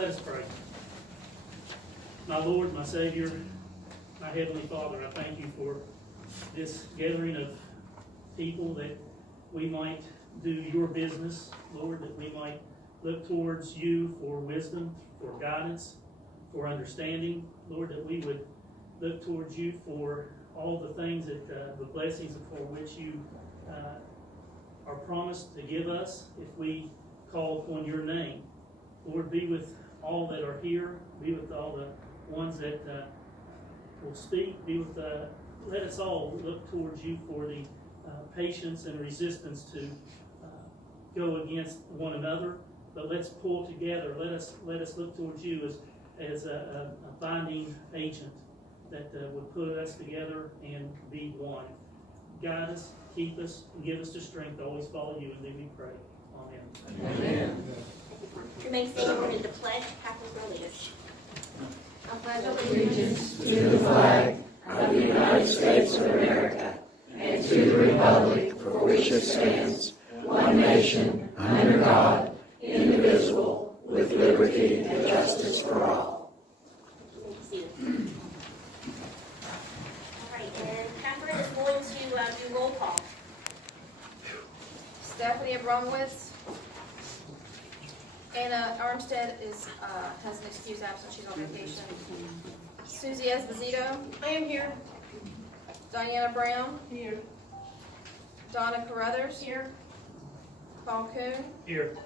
Let us pray. My Lord, my Savior, my Heavenly Father, I thank you for this gathering of people that we might do your business, Lord, that we might look towards you for wisdom, for guidance, for understanding. Lord, that we would look towards you for all the things that, the blessings for which you are promised to give us if we call upon your name. Lord, be with all that are here, be with all the ones that will speak, be with, let us all look towards you for the patience and resistance to go against one another, but let's pull together. Let us look towards you as a binding agent that would put us together and be one. Guide us, keep us, and give us the strength to always follow you, and then we pray. Amen. Amen. You may stand over to the pledge. Catherine will lead us. I pledge allegiance To the flag of the United States of America and to the republic for which it stands, one nation, under God, indivisible, with liberty and justice for all. You may be seated. All right, and Catherine is going to do roll call. Stephanie Abramowitz. Anna Armstead has an excused absence. She's on vacation. Susie Esposito. I am here. Diana Brown. Here. Donna Carruthers. Here. Paul Kuhn. Here.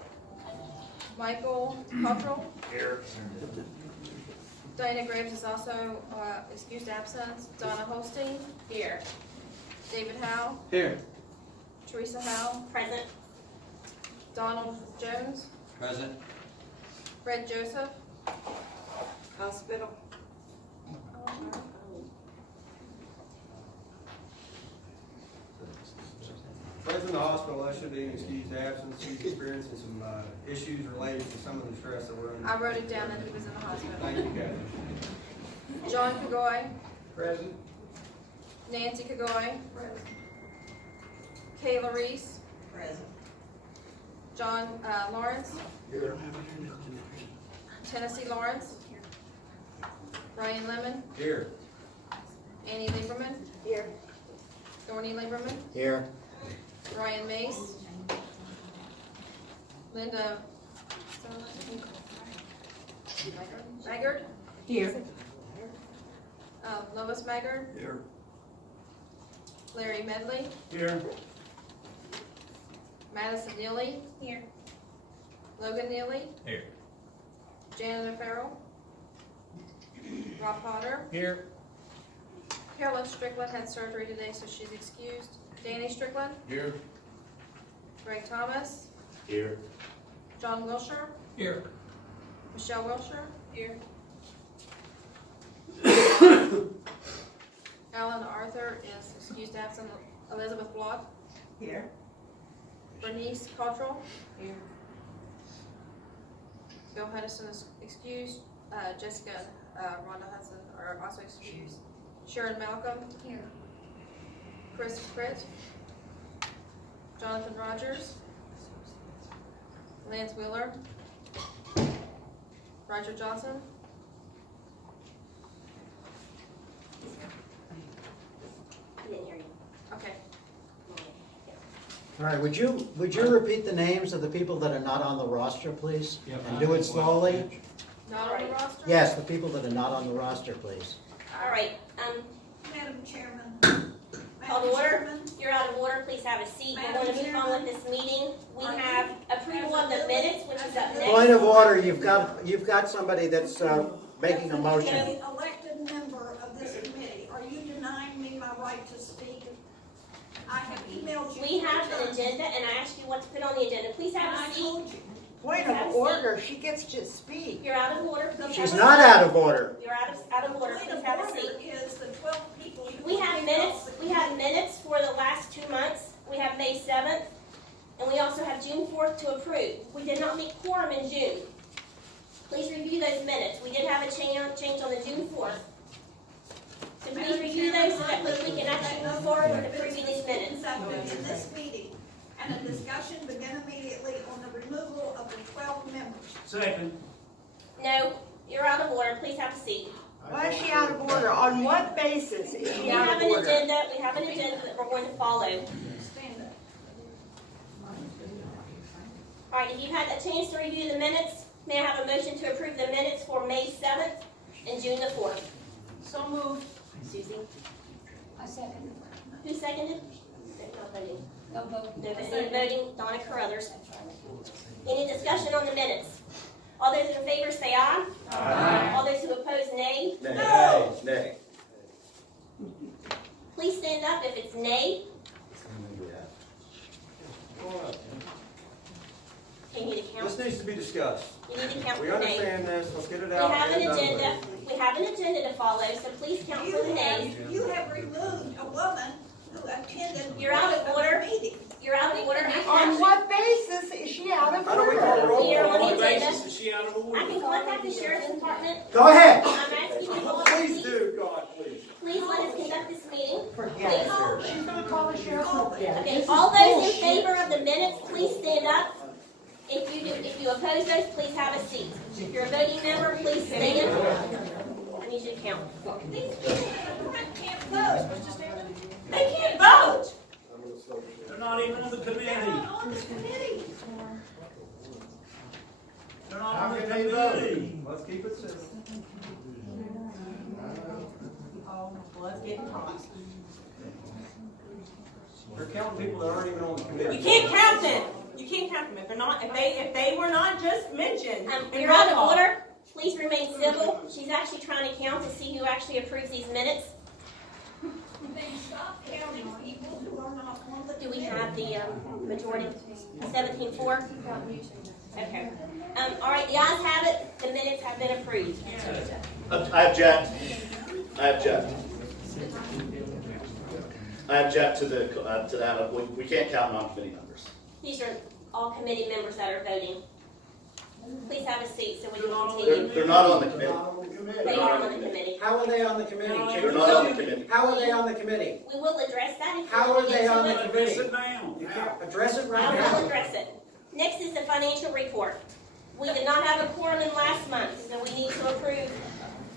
Michael Cottrell. Here. Diana Graves is also excused absence. Donna Holstein. Here. David Howe. Here. Teresa Howe. Present. Donald Jones. Present. Fred Joseph. Hospital. Fred's in the hospital. That should be an excused absence. He's experiencing some issues related to some of the stress that we're under. I wrote it down that he was in the hospital. Thank you, guys. John Kagoy. Present. Nancy Kagoy. Kayla Reese. Present. John Lawrence. Tennessee Lawrence. Ryan Lemon. Here. Annie Lieberman. Here. Thorny Lieberman. Here. Ryan Mace. Linda Maggard. Here. Lois Maggard. Here. Larry Medley. Here. Madison Neely. Here. Logan Neely. Here. Janet Farrell. Rob Potter. Here. Carolyn Strickland had surgery today, so she's excused. Danny Strickland. Here. Greg Thomas. Here. John Wilshire. Here. Michelle Wilshire. Here. Alan Arthur is excused absent. Elizabeth Block. Here. Bernice Cottrell. Here. Bill Huddison is excused. Jessica Rhonda Hudson are also excused. Sharon Malcolm. Here. Chris Pritt. Jonathan Rogers. Lance Wheeler. Roger Johnson. I didn't hear you. Okay. All right, would you repeat the names of the people that are not on the roster, please? And do it slowly? Not on the roster? Yes, the people that are not on the roster, please. All right. Madam Chairman. Call to order. You're out of order. Please have a seat. We're going to move on with this meeting. We have approval of the minutes, which is up next. Point of order, you've got somebody that's making a motion. As an elected member of this committee, are you denying me my right to speak? I have emailed you. We have an agenda, and I asked you what to put on the agenda. Please And have I a seat. told you. Point of order, she gets to speak. You're out of order. Please She's have a not seat. out of order. You're out of order. Point Please of have a order seat. is the 12 people. you We have picked minutes. off the We have committee. minutes for the last 2 months. We have May 7th, and we also have June 4th to approve. We did not meet quorum in June. Please review those minutes. We did have a change on the June 4th. So please review those so that we can actually move forward with approving these minutes. In this meeting, and a discussion began immediately on the removal of the 12 members. Second. No, you're out of order. Please have a seat. Why is she out of order? On what basis is We she out have of an order? agenda, we have an agenda that we're going to follow. All right, if you've had a chance to review the minutes, may I have a motion to approve the minutes for May 7th and June the 4th? So moved. Susie? I second. Who seconded? Not voting. No vote. Nobody voting, Donna Carruthers. Any discussion on the minutes? All those in favor say aye. Aye. All those who oppose, nay. Nay. Nay. Please stand up if it's nay. Okay, you need to count. This needs to be discussed. You need to count We for nay. understand this, let's get it We out. have get an it done with. agenda. We have an agenda to follow, so please count for the nays. You have removed a woman who attended. You're out of one order. the meetings. You're out of order. On what basis is she out of How do we call the order? roll? Here on call? the agenda. Is she out of order? I can contact the sheriff's department. Go ahead. I'm asking you all, Please please, do, God, please. please let us conduct this meeting. Forget it. She's gonna call the sheriff up there. Okay, This is all those in bullshit. favor of the minutes, please stand up. If you oppose those, please have a seat. If you're a voting member, please stand. I need you to count. These people can't vote. They can't vote. They're not even on the committee. They're not on this committee. They're not How on the can they vote? committee. Let's keep it simple. They're counting people that aren't even on the committee. You can't count them. You can't count them if they're not. If they were not just mentioned. in You're out roll of call. order. Please remain civil. She's actually trying to count to see who actually approves these minutes. Then stop counting people who are not on the Do we committee. have the majority? 17-4? Okay. All right, the ayes have it. The minutes have been approved. I object. I object. I object to that. We can't count non-committee members. These are all committee members that are voting. Please have a seat so we They're not can on continue. They're not on the committee. They are on the committee. How are they on the committee? They're not on the committee. How are they on the committee? We will address that if How you are want to they get on to the it. committee? Sit down. You can't address it right I will now. address it. Next is the financial report. We did not have a quorum in last month, so we need to approve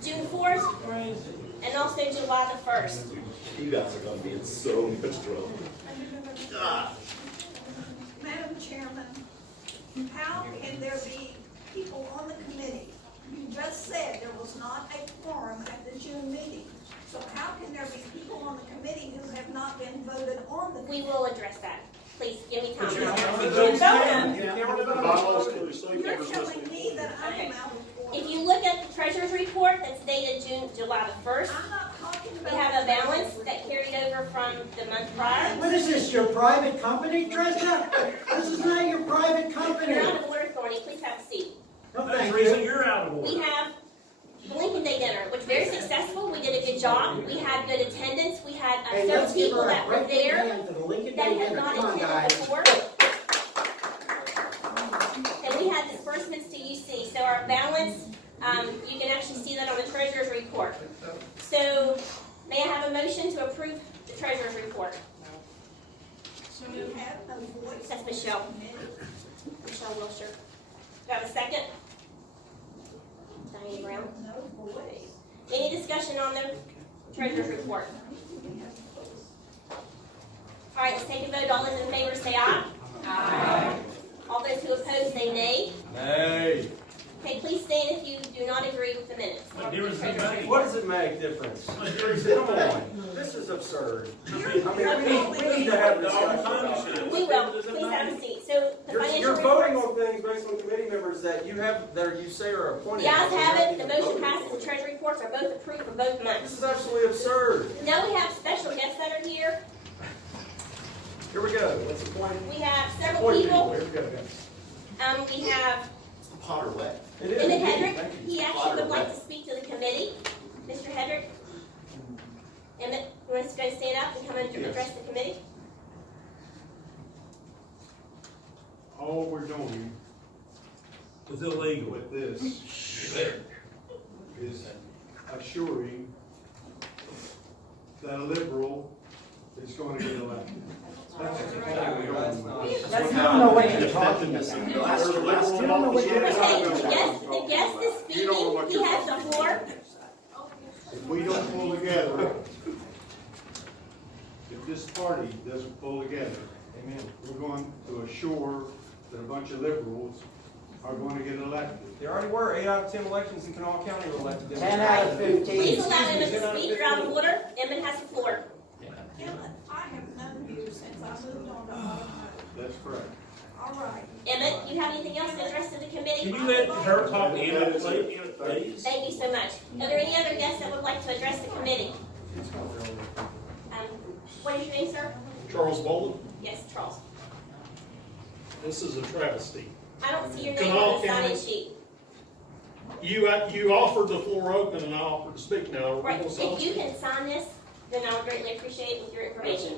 June 4th and also July the 1st. You guys are going to be in so much trouble. Ah. Madam Chairman, how can there be people on the committee? You just said there was not a quorum at the June meeting. So how can there be people on the committee who have not been voted on the? We will address that. Please, give me time. You counted You're telling me that I am out of order. If you look at the treasurer's report that's dated July the 1st, I'm not talking about. we have a balance that carried over from the month prior. What is this, your private company, Trista? This is not your private company. You're out of order, Thorny. Please have a seat. No, That's the thank reason you. you're out of We order. have the Lincoln Day dinner, which was very successful. We did a good job. We had good attendance. We had Hey, several let's give people her a that were great big there hand for the Lincoln that Day had dinner. not Come on, attended guys. before. And we had disbursements to UC. So our balance, you can actually see that on the treasurer's report. So may I have a motion to approve the treasurer's report? So you have no voice. That's Michelle. Michelle Wilshire. Do I have a second? Diane Brown. No voice. Any discussion on the treasurer's report? All right, let's take a vote. All those in favor say aye. Aye. All those who oppose say nay. Nay. Okay, please stand if you do not agree with the minutes. What difference does it make? What does it make difference? Come on, this is absurd. I mean, we need to have this discussion. We will. Please have a seat. So the financial You're voting report. on things based on committee members that you have, that you say are appointed. The ayes have it. The You're not motion even passes. The voting. treasury reports are both approved for both This months. is absolutely absurd. Now we have special guests that are here. Here we go. Let's appoint. We have several appoint people. Here we go, guys. We have Potter way. It is. Emmett Hedrick. Thank you. He actually would like to speak to the committee. Mr. Hedrick. Emmett, you want us to go stand up and come and address the committee? All we're doing It's illegal. with this is assuring that a liberal is gonna get elected. That's not. You don't know what you're talking about. There's a You liberal don't know what you're Okay, talking the about. guest is You don't know what speaking, he you're has the floor. If we don't pull together, if this party doesn't pull together, Amen. we're going to assure that a bunch of liberals are going to get elected. There already were 8 out of 10 elections in Kanawha County were elected. 10 out of 15. Please allow Emmett to speak, you're out of order. Emmett has the floor. Emmett, I have known you since I moved on to Autumn Road. That's correct. All right. Emmett, you have anything else to address to the committee? Can you let her talk to you, please? Thank you so much. Are there any other guests that would like to address the committee? What is your name, sir? Charles Bolden, Yes, Charles. this is a travesty. I don't see your name on the sign-in sheet. You offered the floor open and I offered to speak now. Are we Right, gonna if you can sign this, then I would greatly appreciate it with your information.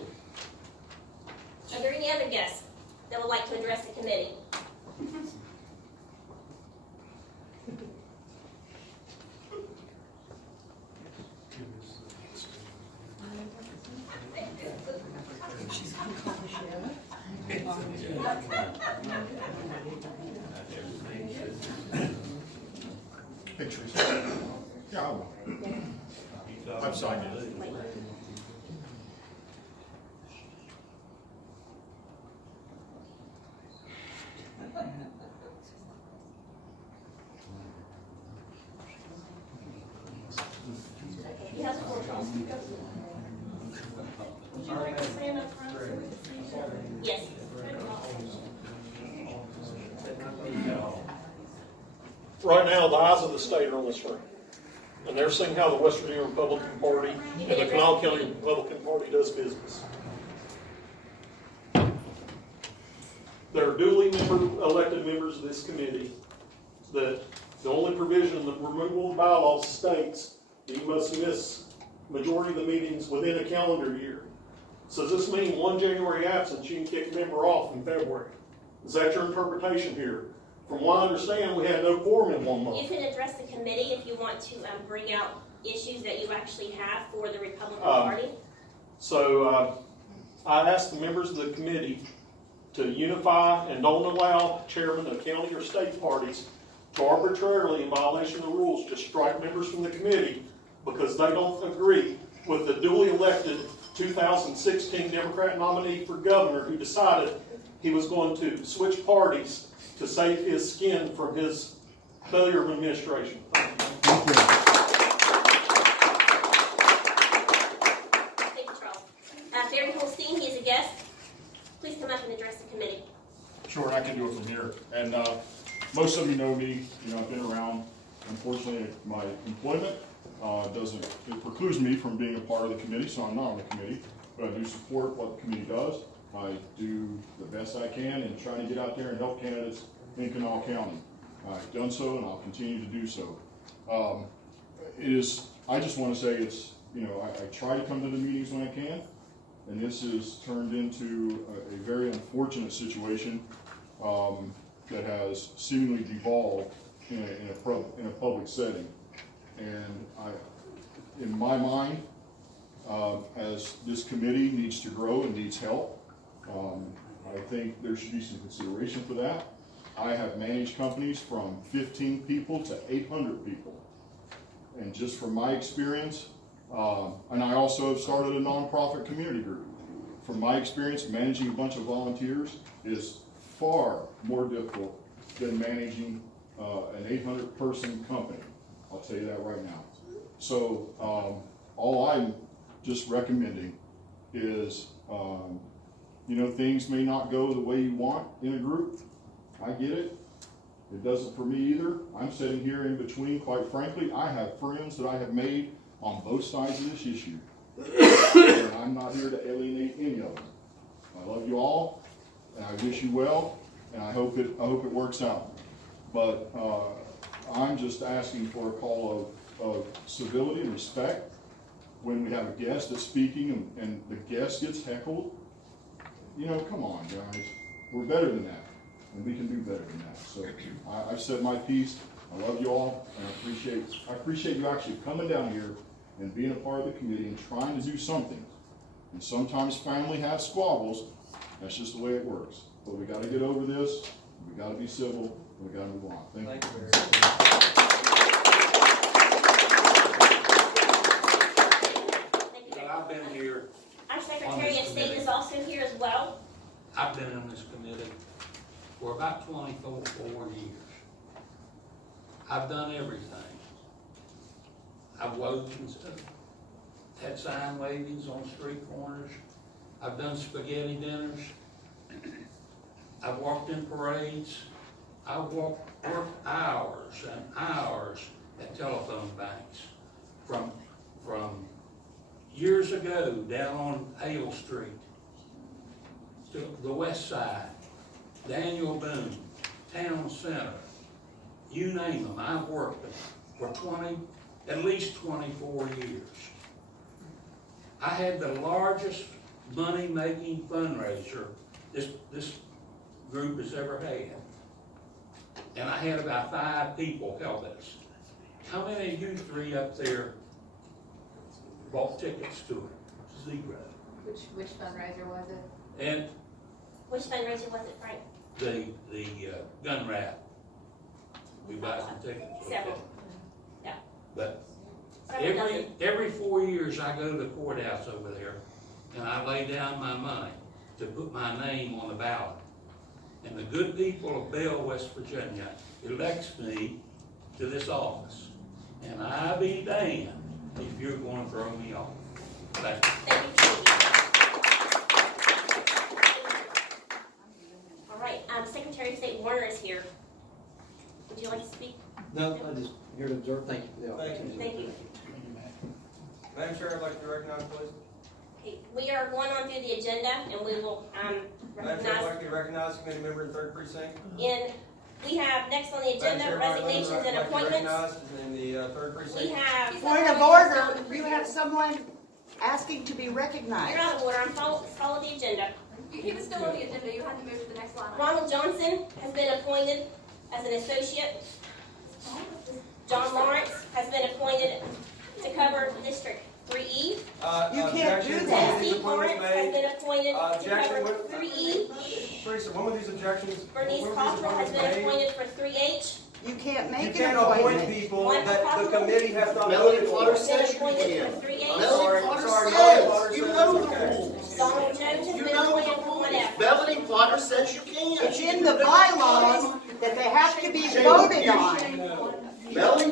Are there any other guests that would like to address the committee? Pictures. Yeah, I will. I've signed it. You have the floor, Charles. Yes. Right now, the eyes of the state are on this ring. And they're seeing how the West Virginia Republican Party and the Kanawha County Republican Party does business. There are duly elected members of this committee that the only provision in the removal of bylaws states that you must miss majority of the meetings within a calendar year. So does this mean one January absence, you can kick a member off in February? Is that your interpretation here? From what I understand, we had no quorum in 1 month. You can address the committee if you want to bring out issues that you actually have for the Republican Um, Party. So I asked the members of the committee to unify and don't allow chairmen of county or state parties to arbitrarily, in violation of the rules, just strike members from the committee because they don't agree with the duly elected 2016 Democrat nominee for governor who decided he was going to switch parties to save his skin from his failure of administration. Thank you, Charles. Barry Holstein, he is a guest. Please come up and address the committee. Sure, I can do it from here. And most of you know me, I've been around. Unfortunately, my employment it precludes me from being a part of the committee, so I'm not on the committee. But I do support what the committee does. I do the best I can in trying to get out there and help candidates in Kanawha County. I've done so and I'll continue to do so. I just want to say I try to come to the meetings when I can, and this has turned into a very unfortunate situation that has seemingly devolved in a public setting. And in my mind, as this committee needs to grow and needs help, I think there should be some consideration for that. I have managed companies from 15 people to 800 people. And just from my experience, and I also have started a nonprofit community group. From my experience, managing a bunch of volunteers is far more difficult than managing an 800-person company. I'll tell you that right now. So all I'm just recommending is, things may not go the way you want in a group. I get it. It doesn't for me either. I'm sitting here in between, quite frankly. I have friends that I have made on both sides of this issue. And I'm not here to alienate any of them. I love you all, and I wish you well, and I hope it works out. But I'm just asking for a call of civility and respect when we have a guest that's speaking and the guest gets heckled. Come on, guys. We're better than that, and we can do better than that. So I've said my piece. I love you all, and I appreciate you actually coming down here and being a part of the committee and trying to do something. And sometimes family has squabbles, that's just the way it works. But we gotta get over this, we gotta be civil, and we gotta move on. Thank you. Thank you very much. Thank you. I've been here, Our Secretary of State is also here as well. I've been on this committee for about 24 years. I've done everything. I've woven, had sign wavings on street corners. I've done spaghetti dinners. I've walked in parades. I've worked hours and hours at telephone banks. From years ago down on Hale Street to the west side, Daniel Boone, Town Center, you name them, I've worked them for at least 24 years. I had the largest money-making fundraiser this group has ever had. And I had about 5 people help us. How many of you 3 up there bought tickets to it? 0. Which fundraiser was it? And Which fundraiser was it, Frank? the gun wrap, we bought some tickets. Several. Okay. Yeah. But Several dozen. every 4 years I go to the courthouse over there and I lay down my money to put my name on the ballot. And the good people of Bell, West Virginia elects me to this office. And I be damned if you're going to throw me off. Thank you. Thank you. All right, Secretary of State Warner is here. Would you like to speak? No, I'm just here to observe. Thank you for the opportunity. Thank you. Madam Chair, I'd like to be recognized, please. Okay, we are going on through the agenda and we will Madam Chair, I'd recognize. like to be recognized, committee member in 3rd Precinct. We have next on the Madam agenda Chair, I'd resignations and like to be appointments. recognized in the 3rd Precinct. We have. Point of order, you have someone asking to be recognized. You're out of order. I'm follow the agenda. He was still on the agenda, you had to move to the next line. Ronald Johnson has been appointed as an associate. John Lawrence has been appointed to cover District 3E. You can't do that. Tennessee Lawrence has been appointed to Objection. cover 3E. Teresa, when were these objections? Bernice when were these Cottrell has appointments been made? appointed for 3H. You can't You make an can't appoint appointment. people Michael that the Cottrell? committee has not Melody voted Potter for. says you Appointed can. for 3H. Melody Potter Sorry, says, you says know the okay. rules. Donald Jones has You been know appointed the for rules. 1F. Melody Potter says you can. It's in the bylaws that they have to be voted on. Melody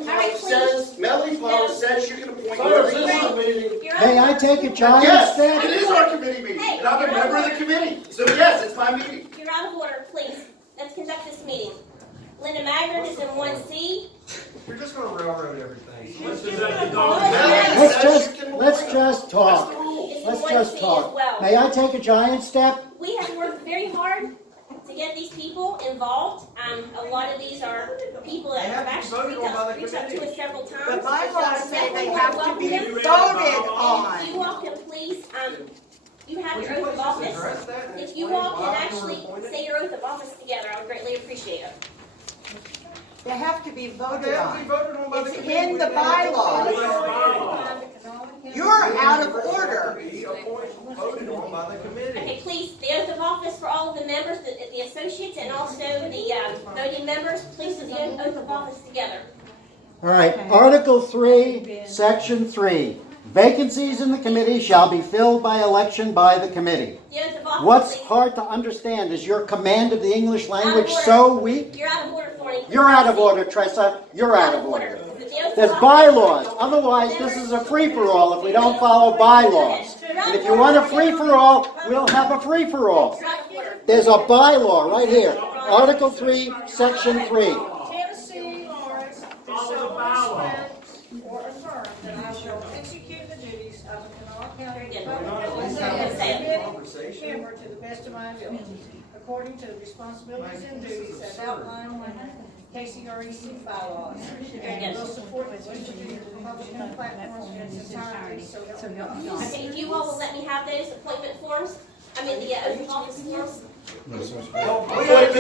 Potter says you can appoint. You're out of May I order. take a giant Yes, step? it is our committee meeting, Hey, and I'm a you're member of out the of committee, so yes, it's my meeting. You're out of order, please. Let's conduct this meeting. Linda Maggard is in 1C. You're just gonna railroad everything. Let's just have the dog. Let's just talk. Is in Let's 1C just as talk. well. May I take a giant step? We have worked very hard to get these people involved. A lot of these are people that They have have to be actually voted on by the reached out to committee. us several times. The bylaws say they have to be Welcome them. voted on. If you all can please, you have Would your you oath of please just office. address that and If you explain all can why you were actually appointed? say your oath of office together, I would greatly appreciate it. They have to be voted They have to be on. voted on by the It's committee. in the bylaws. You're out of order. Be voted on by the committee. Okay, please, the oath of office for all of the members, the associates, and also the voting members, please do the oath of office together. All right, Article 3, Section 3. Vacancies in the committee shall be filled by election by the committee. The oath of office, What's please. hard to understand is your command of the English language so weak. You're out of order, Thorny. You're out of order, Tressa. You're out of order. There's bylaws. Otherwise, this is a free-for-all if we don't follow bylaws. And if you want a free-for-all, we'll have a free-for-all. You're out of order. There's a bylaw right here. Article 3, Section 3. Tennessee Lawrence Follow the bylaw. or affirm that I shall execute the duties of a Kanawha County Very good. Public Conversation. member to the best of my ability, according to the responsibilities and duties as outlined in KCREC bylaws. And will support the Republican platform in its entirety, so help me God. Okay, if you all will let me have those appointment forms, the oath of office forms. Well, we have-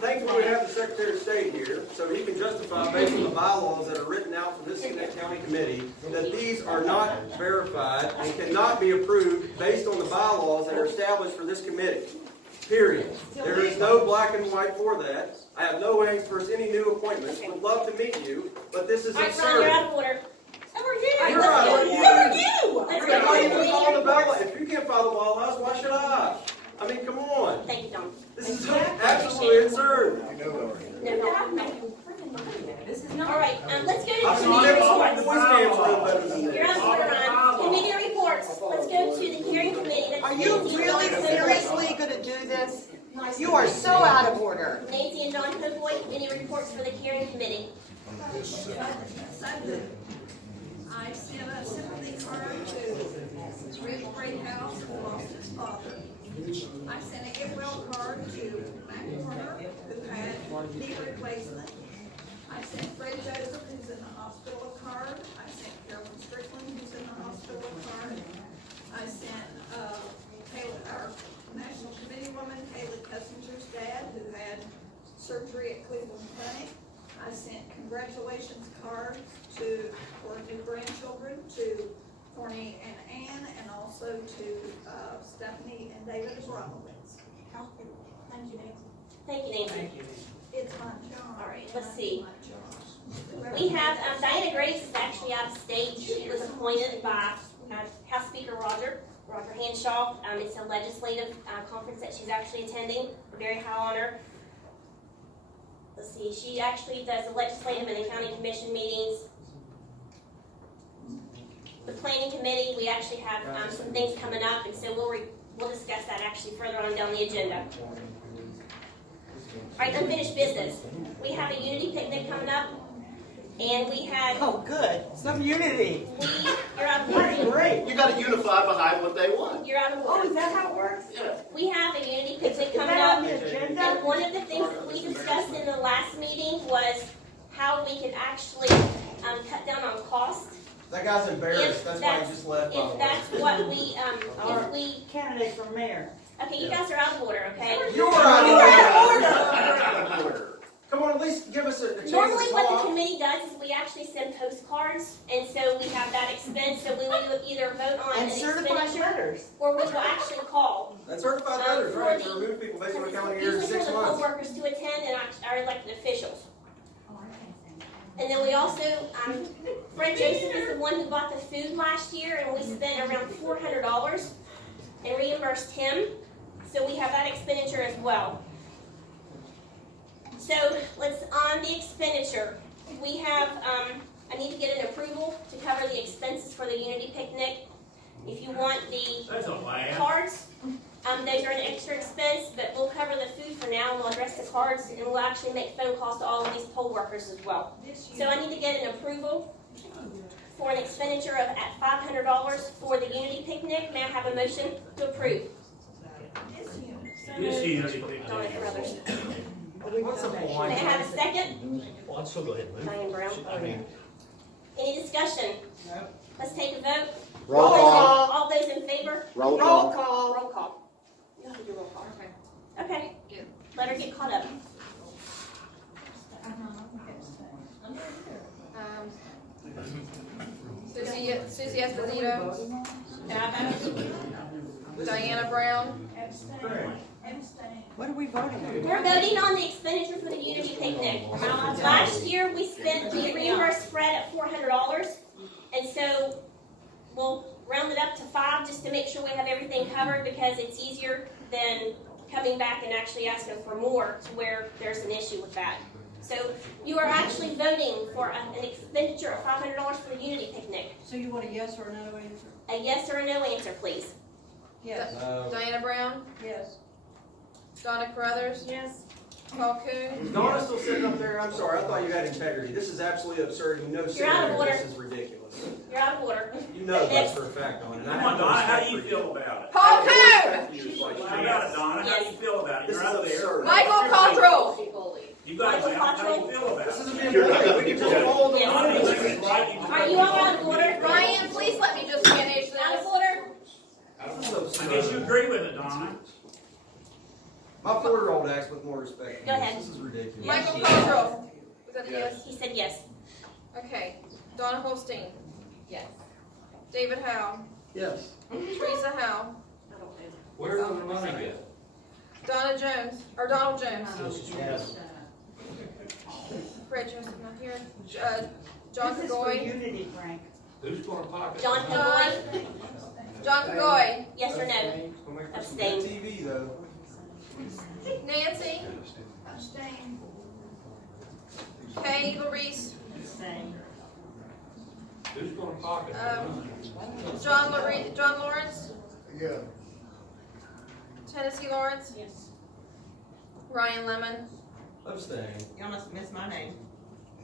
They thankfully we have the Secretary of State here, so he can justify based on the bylaws that are written out for this county committee, that these are not verified and cannot be approved based on the bylaws that are established for this committee. Period. There is no black and white for that. I have no aims for any new appointments. Would love to meet you, but this is All right, Ron, absurd. you're out of order. So are you. You're out of order. So are you. Let's You're not even go. following the bylaws. If you can't follow the bylaws, why should I? I mean, come on. Thank you, Don. This is absolutely absurd. No. This is not. All right, let's go I've to seen committee every reports. voice cams run better than You're this. out of order, Ron. Committee reports. Let's go to the hearing committee. That's Are you Nancy and really Don seriously Povoy. gonna do this? You are so out of order. Nancy and Don Povoy, any reports for the hearing committee? Sunday, I sent a sympathy card to Rick Greathouse, who lost his father. I sent a get well card to Matt Warner, who had knee replacement. I sent Fred Joseph, who's in the hospital, a card. I sent Carolyn Strickland, who's in the hospital, a card. I sent our National Committee woman, Kaylee Kessinger's dad, who had surgery at Cleveland Clinic. I sent congratulations cards for new grandchildren to Corny and Ann, and also to Stephanie and David Abramowitz. Thank you, Nancy. Thank you, Nancy. It's my job. All right, let's see. My job. We have, Diana Grace is actually out of state. She was appointed by House Speaker Roger Hanshaw. It's a legislative conference that she's actually attending, a very high honor. Let's see, she actually does the legislative and the county commission meetings. The planning committee, we actually have some things coming up, and so we'll discuss that actually further on down the agenda. All right, unfinished business. We have a unity picnic coming up, and we had. Oh, good. Some unity. You're out of order. Great. You gotta unify behind what they want. You're out of order. Oh, is that how it works? We have a unity picnic Is coming that up, on the agenda? and one of the things that we discussed in the last meeting was how we could actually cut down on cost. That guy's embarrassed. That's why he just left, by the If way. that's what we, if we, Candidate for mayor. okay, you guys are out of order, okay? You're out of order. Come on, at least give us a chance to Normally, what the talk. committee does is we actually send postcards, and so we have that expense, so we will either vote on an And certified expenditure, letters. or we will actually call. That certified letters, right, to remove people based on a calendar year in Usually 6 for the poll months. workers to attend and our elected officials. And then we also, Fred Joseph is the one who bought the food last year, and we spent around $400 and reimbursed him. So we have that expenditure as well. So on the expenditure, we have, I need to get an approval to cover the expenses for the Unity Picnic. If you want the That's a laugh. cards, those are an extra expense, but we'll cover the food for now, and we'll address the cards, and we'll actually make phone calls to all of these poll workers as well. So I need to get an approval for an expenditure of at $500 for the Unity Picnic. May I have a motion to approve? This unity picnic. Donna Carruthers. What's the May I point? have a second? Well, I'd still go ahead and move. Diane Brown. I mean, Any discussion? Let's take a vote. roll call. All those in favor? Roll Roll call. call. Roll call. You have to do roll call. Okay. Okay. Good. Let her get caught up. Susie Esposito, Diana Brown, What are we voting on? We're voting on the expenditure for the Unity Picnic. Last year, we reimbursed Fred at $400, and so we'll round it up to $5 just to make sure we have everything covered, because it's easier than coming back and actually asking for more to where there's an issue with that. So you are actually voting for an expenditure of $500 for the Unity Picnic. So you want a yes or a no answer? A yes or a no answer, please. Yes. Diana Brown, Yes. Donna Carruthers, Yes. Paul Coon, Is Donna still sitting up there? I'm sorry, I thought you had integrity. This is absolutely absurd. You know, You're out of order. this is ridiculous. You're out of order. You know that for a fact, Donna. and I Come have on, no Donna, how respect do you for feel about it? Paul I have no Coon, respect for you, just like How she about has. it, Donna? How do you feel about it? This You're is out there. absurd. Michael Cottrell, You guys, how do you feel about This it? isn't being right. We can just follow the Yes. Donna, you rules. think it's right? You Are you all out of order? Ryan, please let me just finish Out of this. order? This is I guess you absurd. agree with it, Donna. My 4-year-old acts with more respect. Go ahead. This is ridiculous. Michael Cottrell. Was that a yes? He said yes. Okay. Donna Holstein. Yes. David Howe. Yes. Teresa Howe. Where's the money at? Donna Jones, or Donald Jones. Yes. Fred Joseph not here. John Cagoy. Unity, Frank. Who's gonna pocket? John Cagoy, John Cagoy. yes or no? Gonna make for some good Abstain. TV though. Nancy. Abstain. Kay Larice. Same. Who's gonna pocket the money? John Lawrence. Yeah. Tennessee Lawrence. Yes. Ryan Lemon. Abstain. You almost missed my name.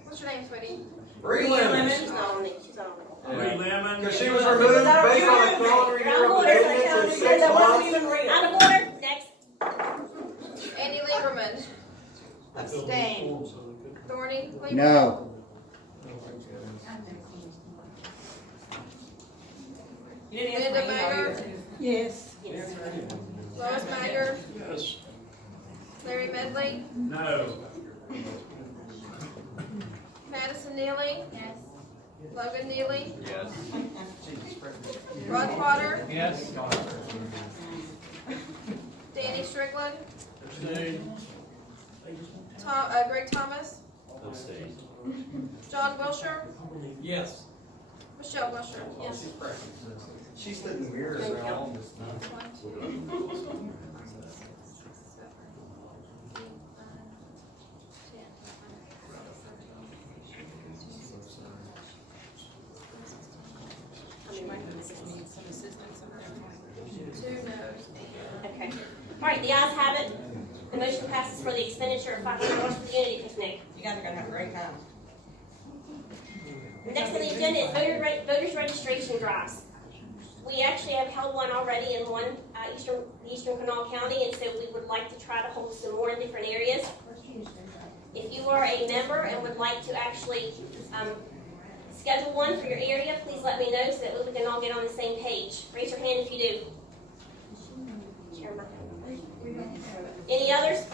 What's your name, sweetie? Bree She's Lemon. not on it, she's not on it. Lee Lemon. Because she was removed based on a calendar year of attendance in 6 months. Out of order, next. Andy Lieberman. Abstain. Thorny. Lieberman. No. You didn't Linda answer my email Mayer. either. Yes. Yes. Lois Mayer. Yes. Larry Medley. No. Madison Neely. Yes. Logan Neely. Yes. Rod Potter. Yes. Danny Strickland. Greg Thomas. John Wilshire. Yes. Michelle Wilshire. Yes. She stood in the mirror around all this time. Two noes. Okay. All right, the ayes have it. The motion passes for the expenditure of $500 for the Unity Picnic. You guys are gonna have a great time. Next on the agenda is voters registration drives. We actually have held one already in Eastern Kanawha County, and so we would like to try to hold some more in different areas. If you are a member and would like to actually schedule one for your area, please let me know so that we can all get on the same page. Raise your hand if you do. Chairman. Any others?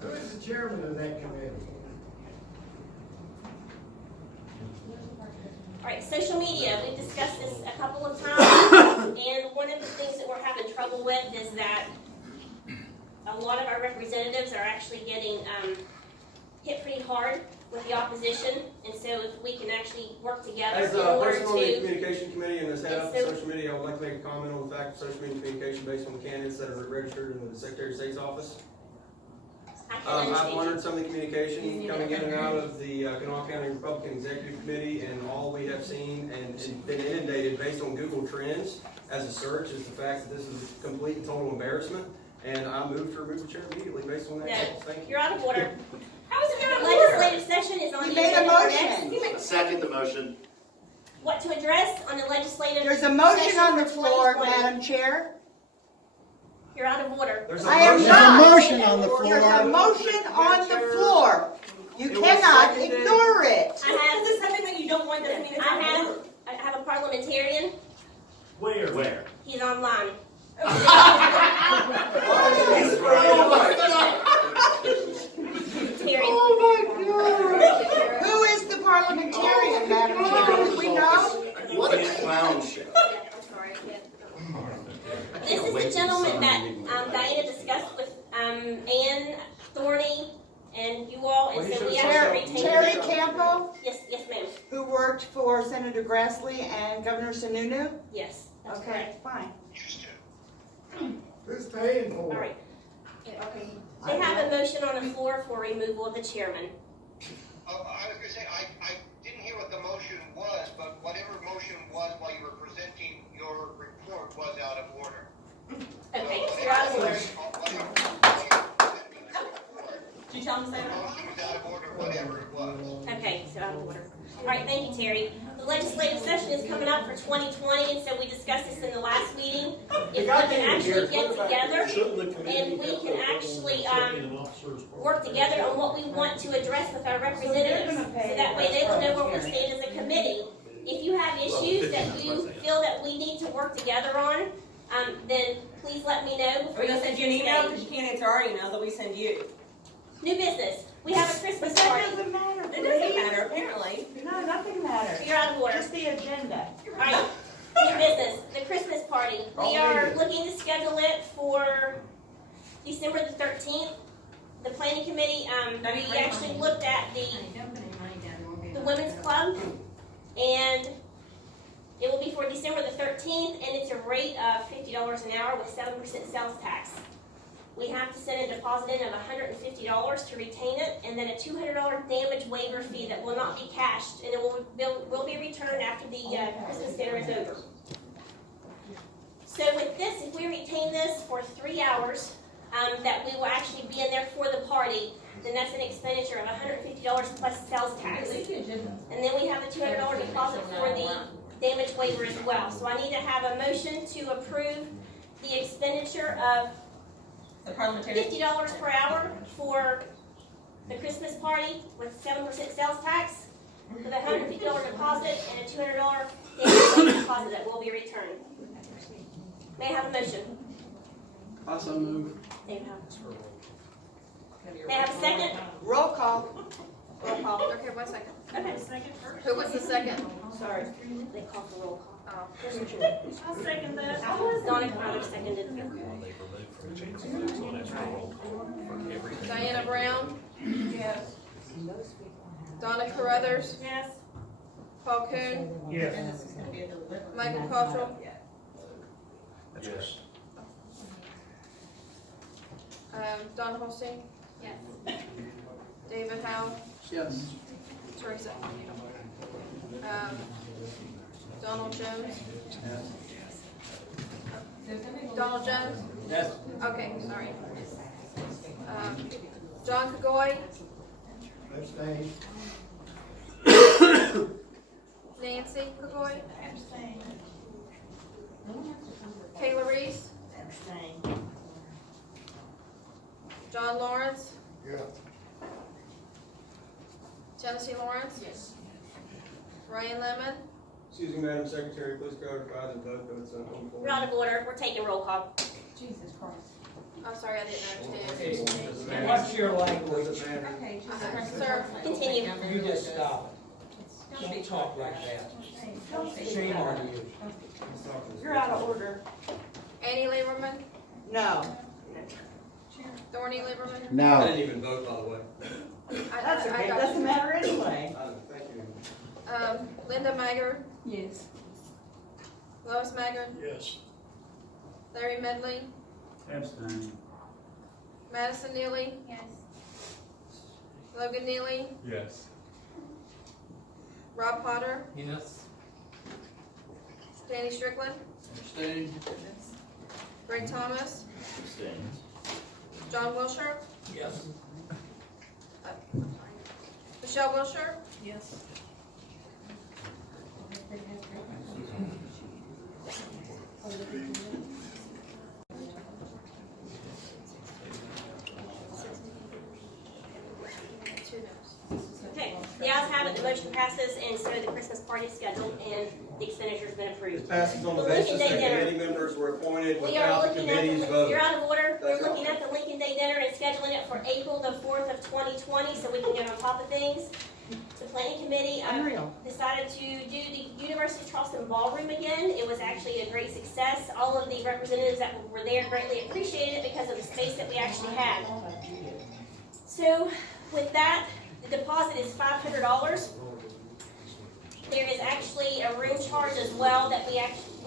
Who is the chairman of that committee? All right, social media, we've discussed this a couple of times, and one of the things that we're having trouble with is that a lot of our representatives are actually getting hit pretty hard with the opposition, and so if we can actually work together As in a order person on the to... communication committee and as head of Yes, so- social media, I would like to make a comment on the fact of social media communication based on the candidates that are registered in the Secretary of State's office. I can I've understand. monitored some of the communication coming in and out of the Kanawha County Republican Executive Committee, and all we have seen and been inundated based on Google Trends as a search is the fact that this is a complete and total embarrassment, and I move to remove the chair immediately based on that. No, Thank you. you're out of order. How is it out of order? Legislative session is on You the made a agenda for motion. next. Second the motion. What to address on the legislative There's a motion session on the for floor, 2020. Madam Chair. You're out of order. There's I am There's not. a motion on the There's a floor. motion on the floor. You It was cannot seconded. ignore it. I have, This is something that you don't want doesn't mean it's out of order. I have a parliamentarian. Where? Where? He's online. Terry. Who is the parliamentarian, Madam Chair? Do we know? What a clown show. This is the gentleman that Diana discussed with Ann Thorny and you all, and so we actually retained Terry him. Campo, Yes, ma'am. who worked for Senator Grassley and Governor Sununu? Yes, that's Okay, correct. fine. Who's paying for All it? right. Okay. They have a motion on the floor for removal of the chairman. I was gonna say, I didn't hear what the motion was, but whatever motion was while you were presenting your report was out of order. Okay, so you're out of order. Did you tell him to say The that? motion was out of order, whatever it was. Okay, so out of order. All right, thank you, Terry. The legislative session is coming up for 2020, and so we discussed this in the last meeting. If we can actually get together and we can actually work together on what we want to address with our representatives, so that way they will know where we stand as a committee. If you have issues that you feel that we need to work together on, then please let me know Are before we you gonna send send you an email, today. because you can't answer our emails that we send you? New business, we have a Christmas party. matter. It doesn't matter, apparently. No, nothing matters. You're out of order. Just the agenda. Alright, new business, the Christmas party. We are looking to schedule it for December the 13th. The planning committee, we actually looked at the women's club, and it will be for December the 13th, and it's a rate of $50 an hour with 7% sales tax. We have to send a deposit in of $150 to retain it, and then a $200 damage waiver fee that will not be cashed, and it will be returned after the Christmas dinner is over. So with this, if we retain this for 3 hours, that we will actually be in there for the party, then that's an expenditure of $150 plus sales tax. And then we have the $200 deposit for the damage waiver as well. So I need to have a motion to approve the expenditure of The parliamentary. $50 per hour for the Christmas party with 7% sales tax, with a $150 deposit and a $200 damage waiver deposit that will be returned. May I have a motion? Also move. May I have a second? Roll call. Roll call. Okay, 1 second. Okay. Who was the second? Sorry. They call for roll call. Oh. I'll second that. Donna Crowder seconded. Diana Brown, Yes. Donna Carruthers, Yes. Paul Coon, Yes. Michael Cottrell, Yes. Don Holstein, Yes. David Howe, Yes. Teresa. Donald Jones. Donald Jones? Yes. Okay, sorry. John Kagoy, Abstain. Nancy Kagoy, Kayla Reese, John Lawrence, Yeah. Genesee Lawrence, Yes. Ryan Lemon, Excuse me, Madam Secretary, please clarify the vote that it's on home We're out of order. We're taking roll call. Jesus Christ. I'm sorry, I didn't understand. What's your language? Doesn't matter. Okay, Jesus Uh, Christ. Sir, Continue. You just stop it. Don't talk like that. Shame on you. You're out of order. Annie Lieberman, No. Thorny Lieberman. I No. didn't even vote, by the way. That's okay, got doesn't you. matter anyway. Thank you. Linda Maggard, Yes. Lois Maggard, Yes. Larry Medley, Abstain. Madison Neely, Yes. Logan Neely, Yes. Rob Potter, Yes. Danny Strickland, Abstain. Greg Thomas, John Wilshire, Yes. Michelle Wilshire, Yes. two noes. Okay, the ayes have it, the motion passes, and so the Christmas party is scheduled, and the expenditure's been It approved. passes on the The basis Lincoln that Day dinner. committee members were appointed We are without the looking at committee's the, vote. you're out of order, we're That's all. looking at the Lincoln Day dinner and scheduling it for April the 4th of 2020, so we can get on top of things. The planning committee Unreal. decided to do the University of Charleston Ballroom again. It was actually a great success. All of the representatives that were there greatly appreciated it because of the space that we actually had. So with that, the deposit is $500. There is actually a room charge as well that we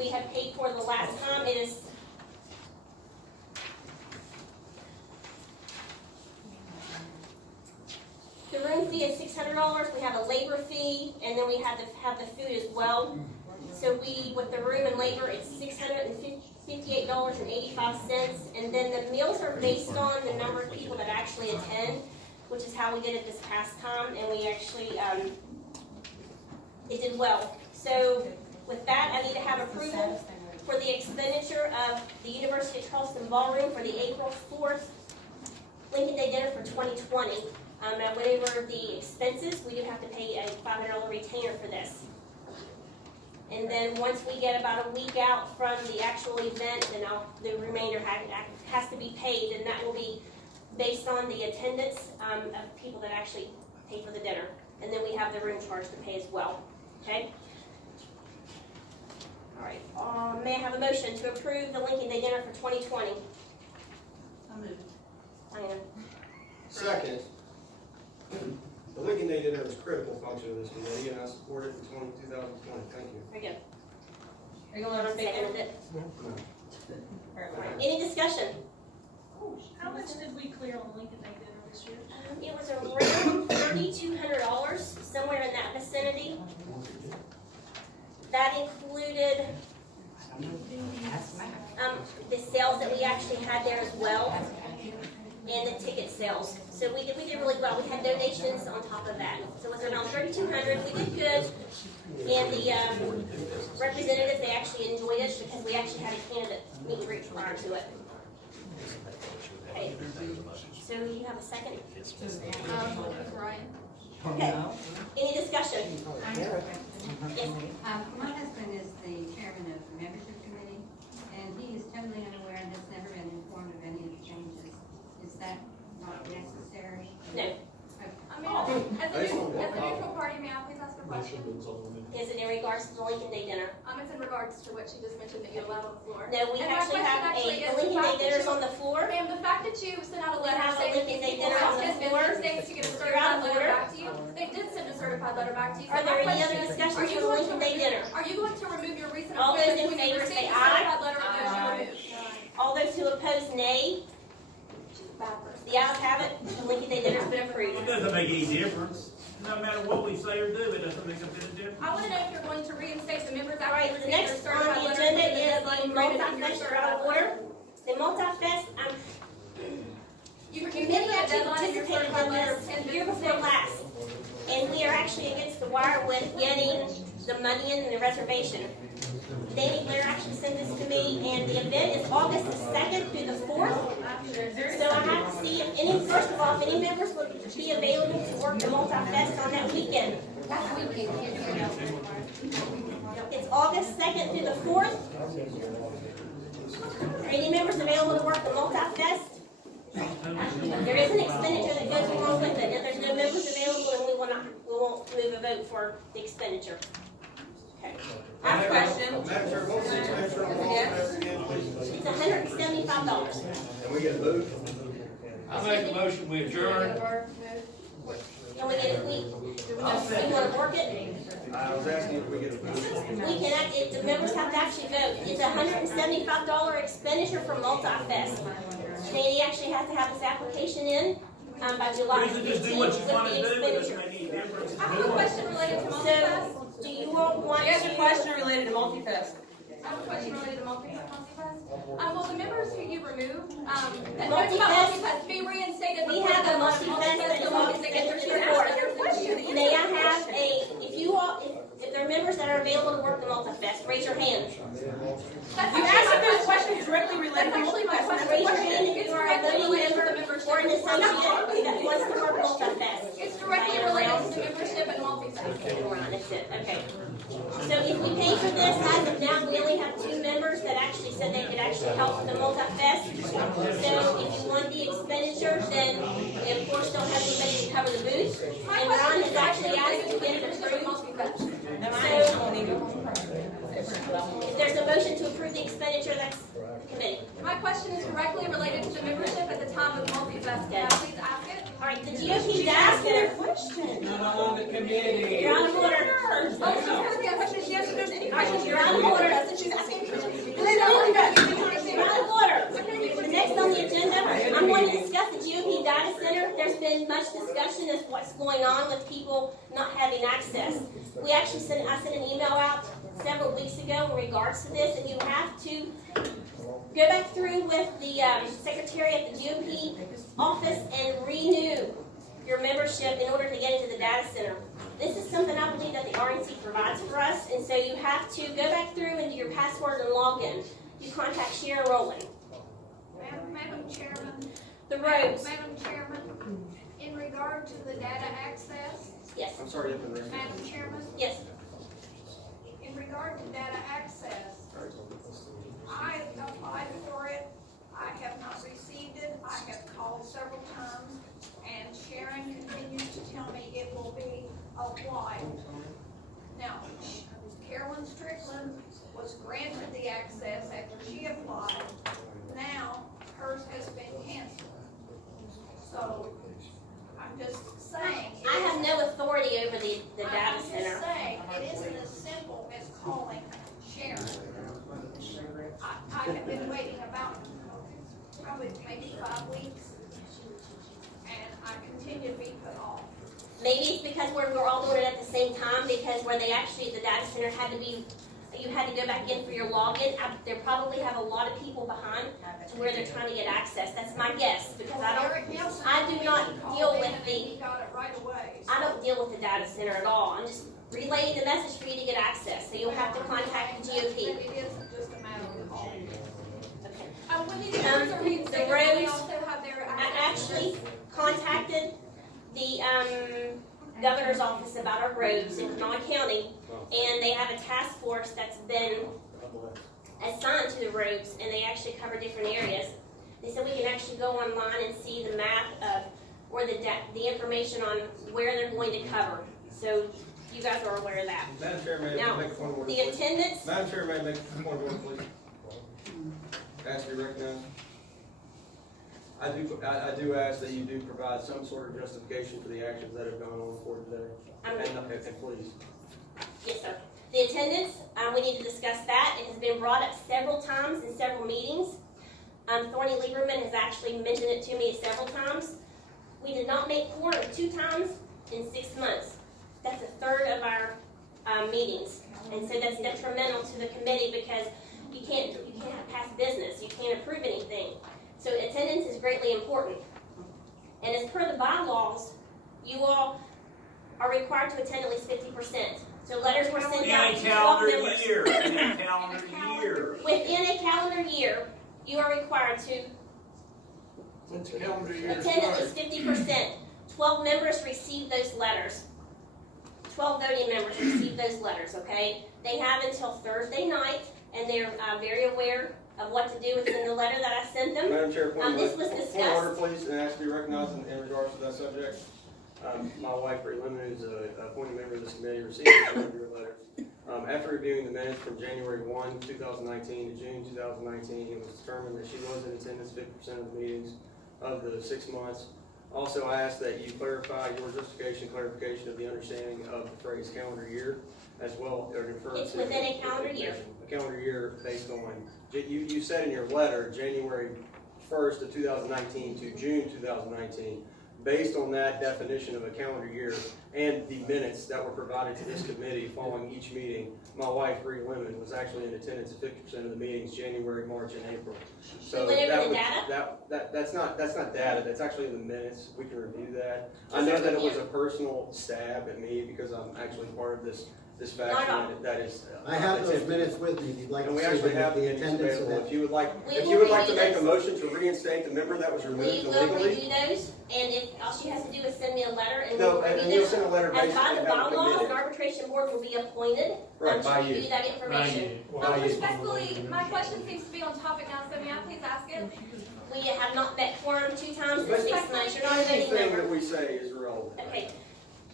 have paid for the last time. It is the room fee is $600. We have a labor fee, and then we have to have the food as well. So with the room and labor, it's $658.85, and then the meals are based on the number of people that actually attend, which is how we did it this past time, and we actually it did well. So with that, I need to have approval for the expenditure of the University of Charleston Ballroom for the April 4th Lincoln Day dinner for 2020. And whatever the expenses, we do have to pay a $500 retainer for this. And then once we get about a week out from the actual event, then the remainder has to be paid, and that will be based on the attendance of people that actually pay for the dinner. And then we have the room charge to pay as well, okay? All right, may I have a motion to approve the Lincoln Day dinner for 2020? I move. Diane. Second, the Lincoln Day dinner is a critical function of this committee, and I support it in 2020. Thank you. Very good. Are you going to Second second with it. it? Any discussion? How much did we clear on the Lincoln Day dinner this year? It was around $3,200, somewhere in that vicinity. That included the sales that we actually had there as well, and the ticket sales. So we did really well. We had donations on top of that. So it was around $3,200. We did good. And the representatives, they actually enjoyed it because we actually had a candidate meet and greet prior to it. Okay. So you have a second? Ryan. Okay. Any discussion? Yes. My husband is the chairman of the membership committee, and he is totally unaware and has never been informed of any of the changes. Is that not necessary? No. As a neutral party, may I please ask a question? Is it in regards to the Lincoln Day dinner? It's in regards to what she just mentioned that you allowed on the floor. No, we And my actually question have actually is the Lincoln Day fact that dinners you- on the floor. Ma'am, the fact that you sent out a letter have a saying that Lincoln these Day people dinner on have the been floor. things to get a You're out certified of letter order. back to you. They did send a certified letter back to you. So Are there my any question other is, discussions are you for the going Lincoln to Day remove- dinner? Are you going to remove your recent All those appointments in when you favor received say the aye. certified letter or those you removed? All those who oppose, nay. The ayes have it. The Lincoln Day dinner's been approved. It doesn't make any difference. No matter what we say or do, it doesn't make a bit of difference. I want to know if you're going to reinstate the members All after right, you the receive their next on certified the letter agenda for the is deadline the granted in your multi-fest. You're certified out of letter. order. The multi-fest, You many made that actually deadline in your participated certified in letter this 10 year business before days. last. And we are actually against the wire with getting the money in and the reservation. Danny Blair actually sent this to me, and the event is August the 2nd through the 4th. So I have to see if any, first of all, if any members would be available to work the multi-fest on that weekend. It's August 2nd through the 4th. Are any members available to work the multi-fest? There is an expenditure that goes along with it. If there's no members available, then we won't move a vote for the expenditure. Okay. I have a question. Madam Chair, what's the expenditure on welfare again, please? It's $175. And we get a vote? I make a motion, we adjourn. Can we get a week? You want to work it? I was asking if we get a vote. We can, if the members have to actually vote. It's $175 expenditure for multi-fest. Danny actually has to have his application in, by July You 15th just do what with you want to the do, it doesn't expenditure. make any difference. I have a question related to multi-fest. So, do you all want She has a to? question related to multi-fest. I have a question related to multi-fest. Will the members who you removed, that Multi-fest? talks about multi-fest be reinstated? We before have the a deadline? multi-fest that is August 2nd through the 4th. May I have if there are members that are available to work the multi-fest, raise your hand. That's You actually asked my if there's question. questions directly related That's to actually my multi-fest. Raise question. your hand if you are a voting member or an associate that wants to work multi-fest. It's directly related to membership and multi-fest. That's it, okay. So if we pay for this, as of now, we only have 2 members that actually said they could actually help with the multi-fest. So if you want the expenditure, then we of course don't have anybody to cover the booth. My And Ron question has is actually actually asked related to to get it membership and approved. multi-fest. If there's a motion to approve the expenditure, that's the committee. My question is directly related to the membership at the time of multi-fest. Can I please ask it? All right, the GOP asked their question. Not on the committee. You're out of order. Oh, she's asking a question. She asked if there's any questions. You're out of order. She's asking. You're out of order. The next on the agenda, I'm going to discuss the GOP data center. There's been much discussion as what's going on with people not having access. I sent an email out several weeks ago in regards to this, and you have to go back through with the secretary at the GOP office and renew your membership in order to get into the data center. This is something I believe that the RNC provides for us, and so you have to go back through and do your password and login. You contact Sharon Rowland. Madam Chairman. The roads. Madam Chairman, in regard to the data access, Yes. I'm sorry, I've been ready. Madam Chairman, Yes. in regard regard to data access, I applied for it. I have not received it. I have called several times, and Sharon continues to tell me it will be a while. Now, Carolyn Strickland was granted the access after she applied. Now, hers has been canceled. So, I'm just saying. I have no authority over the data center. I'm just saying, it isn't as simple as calling Sharon. I have been waiting about probably maybe 5 weeks, and I continue to be put off. Maybe it's because we're all doing it at the same time, because where they actually, the data center had to be, you had to go back in for your login. They probably have a lot of people behind to where they're trying to get access. That's my guess, because I do not deal with He got it right away. I don't deal with the data center at all. I'm just relaying the message for you to get access, so you'll have to contact the GOP. It isn't just a matter of calling. The roads, I actually contacted the governor's office about our roads in Kanawha County, and they have a task force that's been assigned to the roads, and they actually cover different areas. They said we can actually go online and see the map of or the information on where they're going to cover. So you guys are aware of that. Madam Chair, may I make one more? The attendance. Madam Chair, may I make one more, please? Ask to be recognized. I do ask that you do provide some sort of justification for the actions that have gone on for today. And please. Yes, sir. The attendance, we need to discuss that. It has been brought up several times in several meetings. Thorny Lieberman has actually mentioned it to me several times. We did not make quorum 2 times in 6 months. That's a third of our meetings. And so that's detrimental to the committee because you can't have past business. You can't approve anything. So attendance is greatly important. And as per the bylaws, you all are required to attend at least 50%. So letters were sent out to 12 members. Within a calendar year. Within a calendar year, you are required to attend at least 50%. 12 members received those letters. 12 voting members received those letters, okay? They have until Thursday night, and they're very aware of what to do within the letter that I sent them. Madam Chair, This was discussed. Point of order, please, and ask to be recognized in regards to that subject. My wife, Bree Lemon, who's a appointed member of this committee, received one of your letters. After reviewing the minutes from January 1, 2019 to June 2019, it was determined that she was in attendance 50% of the meetings of the 6 months. Also, I ask that you clarify your clarification of the understanding of the phrase calendar year, as well, or refer to. It's within a calendar year. A calendar year based on, you said in your letter, January 1st of 2019 to June 2019. Based on that definition of a calendar year and the minutes that were provided to this committee following each meeting, my wife, Bree Lemon, was actually in attendance at 50% of the meetings, January, March, and April. So that's not data. That's actually in the minutes. We can review that. I know that it was a personal stab at me because I'm actually part of this faction that is. I have those minutes with me, if you'd like to And we see actually them, have the the attendance attendance of available. that. If you would like to make a motion to reinstate the member that was We removed will illegally. review those, and if all she has to do is send me a letter, and No, we'll and review you'll those. send a letter As based by on the the bylaws, committee. an arbitration board will be appointed Right, to by you. review that information. Respectfully, my question seems to be on topic now, so may I please ask it? We have not met quorum 2 times in But 6 months. You're not a voting anything member. that we say is irrelevant. Okay.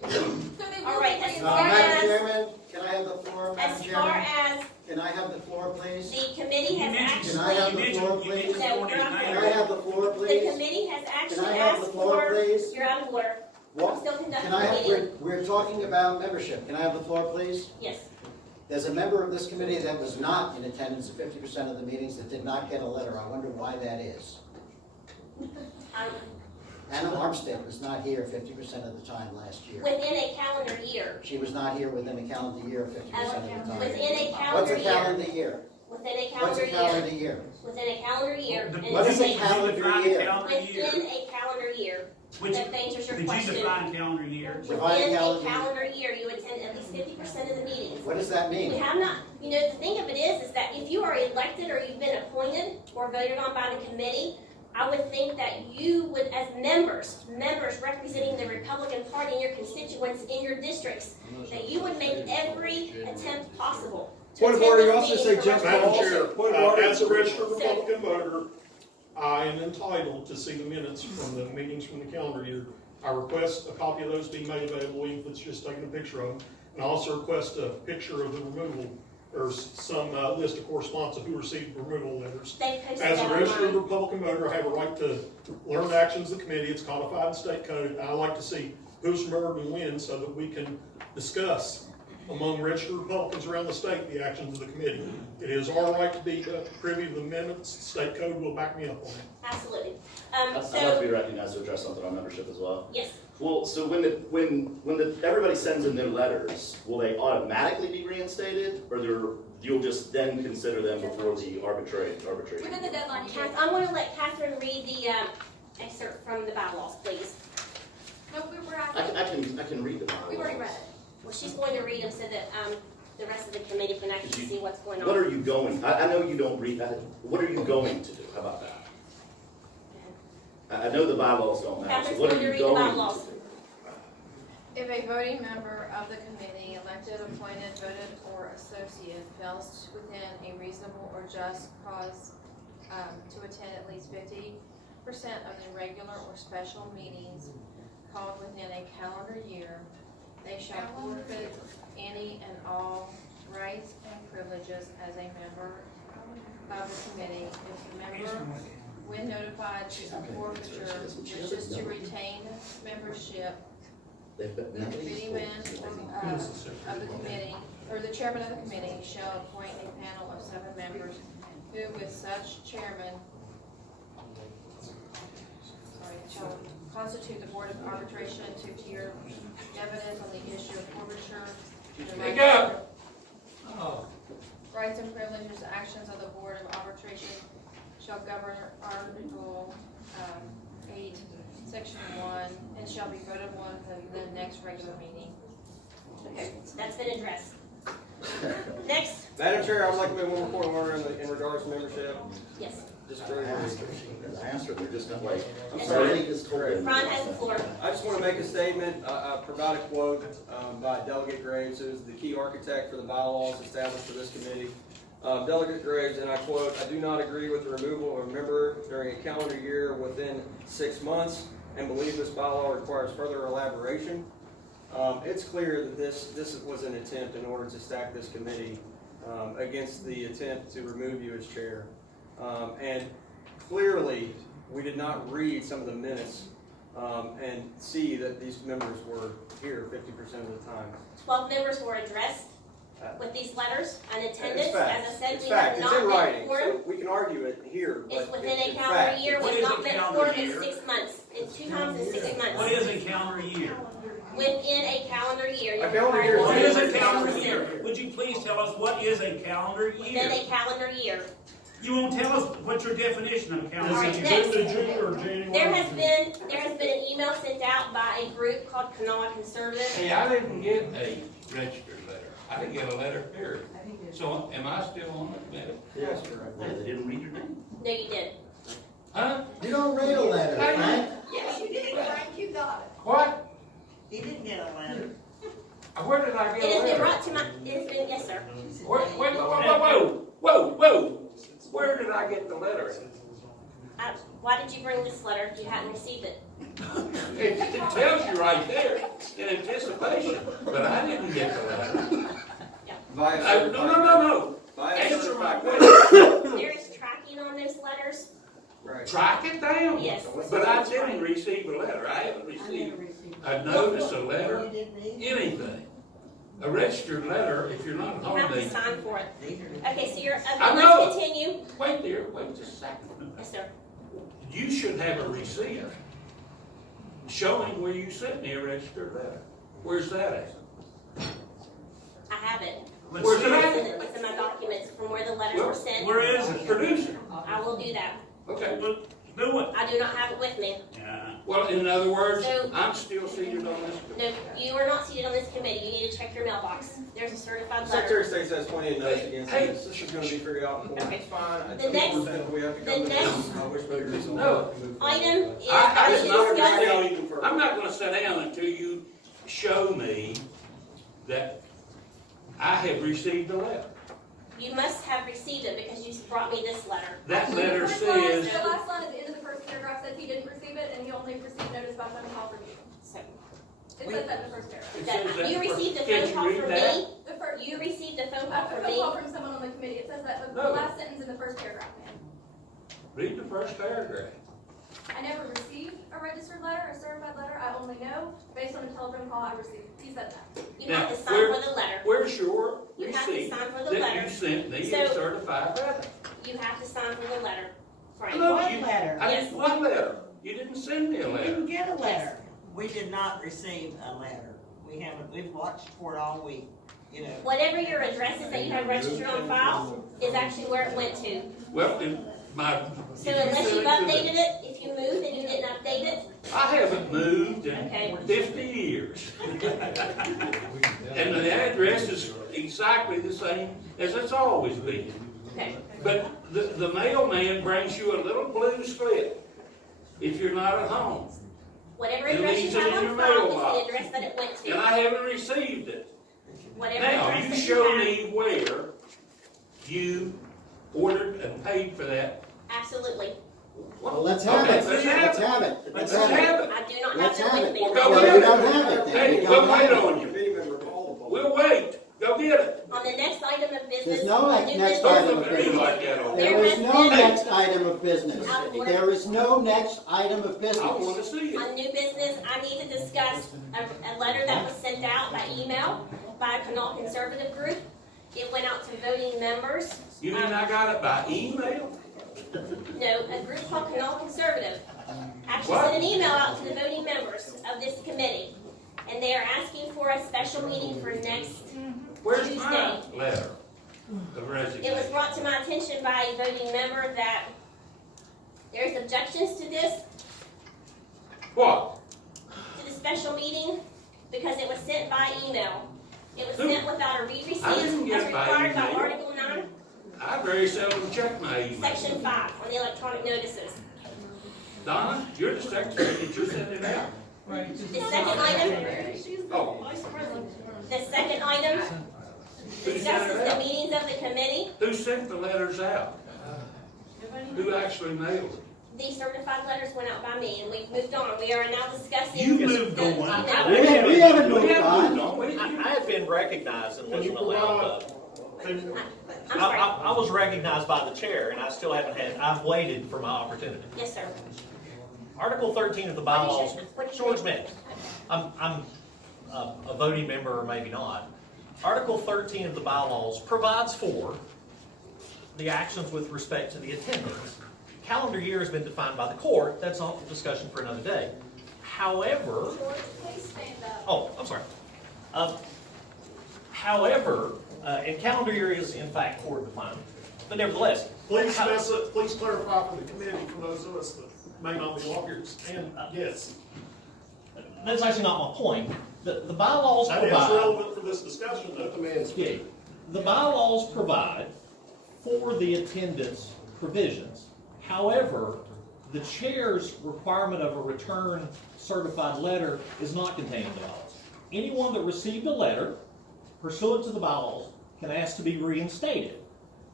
So they will All right, be as far Madam as, Chairman, can I have the floor, Madam as far Chairman? as Can I have the floor, please? the committee has Can I have actually, the floor, please? no, you're out of Can I order. have the floor, The please? committee has Can actually I have the asked floor, for, please? you're out of order. I'm What? still conducting Can I the have, meeting. we're talking about membership. Can I have the floor, please? Yes. There's a member of this committee that was not in attendance at 50% of the meetings that did not get a letter. I wonder why that is. Anna Armstead was not here 50% of the time last year. Within a calendar year. She was not here within a calendar year 50% of the time. Within a What's calendar a year. calendar year? Within a What's calendar a calendar year. year? Within a calendar year. And What is a it's calendar year? within a calendar year. That answers your Could you question. define calendar year? Define a Within a calendar year. calendar year, you attend at least 50% of the meetings. What does that We mean? have not, the thing of it is that if you are elected or you've been appointed or voted on by the committee, I would think that you would, as members representing the Republican Party and your constituents in your districts, that you would make every attempt possible Point of order, you also say just Madam cause. Chair, Point of order. as a registered Republican voter, I am entitled to see the minutes from the meetings from the calendar year. I request a copy of those be made available, even if it's just taking a picture of them. And I also request a picture of the removal, or some list of correspondence of who received removal letters. They posted As a that registered online. Republican voter, I have a right to learn the actions of the committee. It's codified in state code. And I like to see who's removed and when, so that we can discuss among registered Republicans around the state the actions of the committee. It is our right to be privy to the minutes. State code will back me up on it. Absolutely. I'd like to be recognized to address something on membership as well. Yes. Well, so when everybody sends in their letters, will they automatically be reinstated, or you'll just then consider them before the arbitration? Within the deadline. I'm going to let Catherine read the excerpt from the bylaws, please. No, we were I can read the bylaws. We've already read it. Well, she's going to read them so that the rest of the committee can actually see what's going on. What are you going? I know you don't read that. What are you going to do? How about that? I know the bylaws don't matter. Catherine's So what going are to you read the going bylaws. to do? If a voting member of the committee, elected, appointed, voted, or associate fails within a reasonable or just cause to attend at least 50% of the regular or special meetings called within a calendar year, they shall forfeit any and all rights and privileges as a member of the committee. If the member, when notified of forfeiture, wishes to retain membership, the committeeman of the committee, or the chairman of the committee, shall appoint a panel of 7 members who, with such chairman, shall constitute the board of arbitration to hear evidence on the issue of forfeiture. Speak up. Rights and privileges, actions of the board of arbitration shall govern Article 8, Section 1, and shall be voted on the next regular meeting. Okay, so that's been addressed. Next. Madam Chair, I would like to make one more point of order in regards to membership. Yes. Just very briefly. I asked her, they're just not like, I'm Yes, sorry, sir. he just told them. Ron has the floor. I just want to make a statement, provide a quote by Delegate Graves, who is the key architect for the bylaws established for this committee. Delegate Graves, and I quote, "I do not agree with the removal of a member during a calendar year within 6 months and believe this bylaw requires further elaboration." It's clear that this was an attempt in order to stack this committee against the attempt to remove you as chair. And clearly, we did not read some of the minutes and see that these members were here 50% of the time. 12 members were addressed with these letters and attendance. It's fact. As I said, It's we fact. have It's not in met writing, quorum. so we can argue it here, but It's within a it's calendar fact. year. What We've is not a met calendar quorum in year? 6 months. It's 2 times in 6 months. What is a calendar year? Within a calendar year. A calendar year What is a 100%. calendar year? Would you please tell us what is a calendar Within year? a calendar year. You won't tell us what your definition of a calendar All year right, is. next. June or There January? has been an email sent out by a group called Kanawha Conservative. Hey, I didn't get a registered letter. I didn't get a letter here. So am I still on the committee? Yes, correct. Yeah, they didn't read your name. No, you did. Huh? You don't read a letter, Frank. Yes, you did, Frank, you got it. What? He didn't get a letter. Where did I It get a has been letter? brought to my, it has been, yes, sir. Whoa. Where did I get the letter? Why did you bring this letter if you hadn't received it? It tells you right there, in anticipation, but I didn't get the letter. No. Answer my question. There is tracking on those letters. Right. Track it down. Yes. But I didn't receive a letter. I haven't received a notice, a letter, anything. A registered letter, if you're not You have home, to they. sign for it. Okay, so you're, I okay, know. let's continue. Wait there, wait just a second. Yes, sir. You should have a receipt showing where you sent me a registered letter. Where's that at? I have it. Where's it at? It's in my documents from where the letters were sent. Where is it? Produce it. I will do that. Okay. Do it. I do not have it with me. Well, in other words, So- I'm still seated on this. No, you are not seated on this committee. You need to check your mailbox. There's a certified Secretary letter. of State has plenty of notes against this. This is going to be figured out in court. Okay. It's fine. I The think next- we have to the go to next- this. I wish we could resolve No. it and move Item forward. is I to did not discuss. understand. I'm not gonna sit down until you show me that I have received a letter. You must have received it because you brought me this letter. That letter The says, last line at the end of the first paragraph said he didn't receive it, and he only received notice by phone call from you. So, It says that in the first paragraph. it says that. you received a Can't phone you call read from that? me? The first, You received a phone a call from phone me? call from someone on the committee. It says that the No. last sentence in the first paragraph, ma'am. Read the first paragraph. I never received a registered letter, a certified letter. I only know based on a telephone call I received. He said that. You Now, have to sign where- for the letter. Where's your You have to receipt sign for the that letter. you sent me So- a certified letter? You have to sign for the letter. Frank. No, What you- letter? I Yes. didn't, what letter? You didn't send me a You letter. didn't get a letter. We did not receive a letter. We've watched for it all week, you know. Whatever your address is that you have registered on file is actually where it went to. Well, then, my. So if you unless sent you've it to updated the- it, if you moved and you didn't update it, I haven't moved Okay. in 50 years. And the address is exactly the same as it's always been. okay. But the mailman brings you a little blue slip if you're not at home. Whatever It address leaves you it have in on your file is mailbox. the address that it went And to. I haven't received it. Whatever Now, address you that show you have. me where you ordered and paid for that. Absolutely. Well, let's have Okay, it. let's Let's have have it. it. Let's have it. I do not Let's have have it it. with Well, me. go Well, get we it. don't have it then. Hey, We we'll don't wait have it. on you. Committee member called. We'll wait. Go get it. On the next item of business. There's no on next new item Don't of look at me business. like that on There There is has no been- next item of business. Out of order. There is no next item of I want business. to see it. On new business, I need to discuss a letter that was sent out by email by a Canal Conservative group. It went out to voting members. You mean I got it by email? No, a group called Canal Conservative actually What? sent an email out to the voting members of this committee. And they are asking for a special meeting for next Where's Tuesday. my letter of It was resignation? brought to my attention by a voting member that there's objections to this, What? to the special meeting, because it was sent by email. It was Who? sent without a read receipt, I as didn't get it by required by email. Article 9, I very seldom check my email. Section 5, on the electronic notices. Donna, you're the secretary. Did you send it out? The second item, Oh, the second item who sent discusses it the out? meetings of the committee. Who sent the letters out? Who actually mailed it? These certified letters went out by me, and we've moved on. We are now discussing. You moved the- on. No. We haven't moved We haven't on. moved on. We- I have been recognized and wasn't allowed to. I'm sorry. I was recognized by the chair, and I still haven't I've waited for my opportunity. Yes, sir. Article 13 of the bylaws, George Mims. I'm a voting member, or maybe not. Article 13 of the bylaws provides for the actions with respect to the attendance. Calendar year has been defined by the court. That's a discussion for another day. However, George, please stand up. oh, I'm sorry. However, and calendar year is in fact court defined, but nevertheless. Please clarify for the committee, for those of us that may not be lawyers, and yes. That's actually not my point. The bylaws That is provide. relevant for this discussion, though. The man Yeah, the bylaws provide for the attendance provisions. However, the chair's requirement of a return certified letter is not contained in the bylaws. Anyone that received a letter pursuant to the bylaws can ask to be reinstated.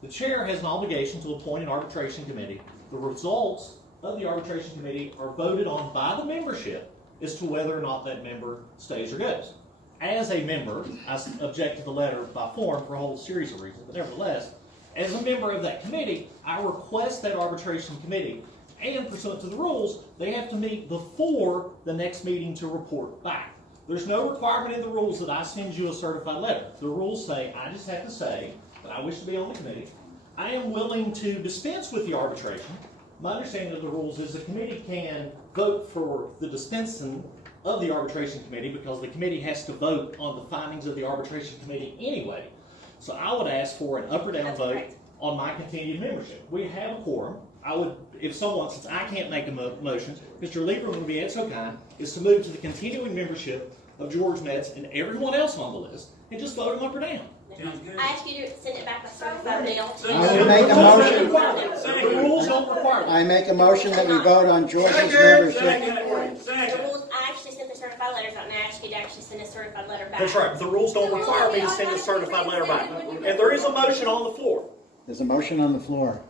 The chair has an obligation to appoint an arbitration committee. The results of the arbitration committee are voted on by the membership as to whether or not that member stays or goes. As a member, I object to the letter by form for a whole series of reasons, but nevertheless, as a member of that committee, I request that arbitration committee, and pursuant to the rules, they have to meet before the next meeting to report back. There's no requirement in the rules that I send you a certified letter. The rules say, I just have to say that I wish to be on the committee. I am willing to dispense with the arbitration. My understanding of the rules is the committee can vote for the dispensing of the arbitration committee because the committee has to vote on the findings of the arbitration committee anyway. So I would ask for an up or down vote on my continued membership. We have a quorum. I would, if someone, since I can't make a motion, Mr. Lieberman would be so kind, is to move to the continuing membership of George Metz and everyone else on the list and just vote them up or down. I ask you to send it back by certified mail. I would make a motion. The rules don't require it. I make a motion that we vote on George's membership. The rules, I actually sent the certified certified letters out, and I ask you to actually send a certified letter back. That's right. The rules don't require me to send a certified letter back. And there is a motion on the floor. There's a motion on the floor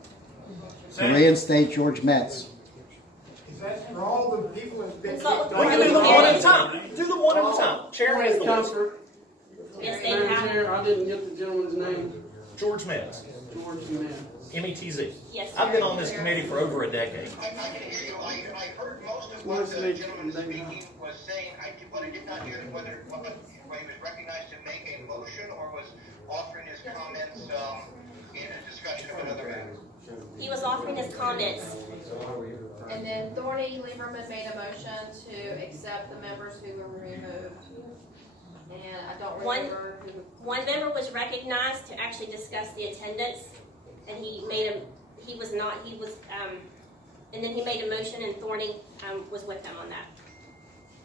to reinstate George Metz. Is that for all the people that been Consult kicked with We off? can do them one at a time. Do them one at a time. Chair has the list. Counselor, Yes, David, Madam how? Chair, I didn't get the gentleman's name. George Metz, George Mann. METZ. Yes, I've sir. been on this committee for over a decade. I can hear you. I heard most of what the gentleman speaking was saying. What I did not hear is whether he was recognized to make a motion or was offering his comments in a discussion of another matter. He was offering his comments. And then Thorny Lieberman made a motion to accept the members who were removed. And I don't remember who. One member was recognized to actually discuss the attendance, and and then he made a motion, and Thorny was with him on that.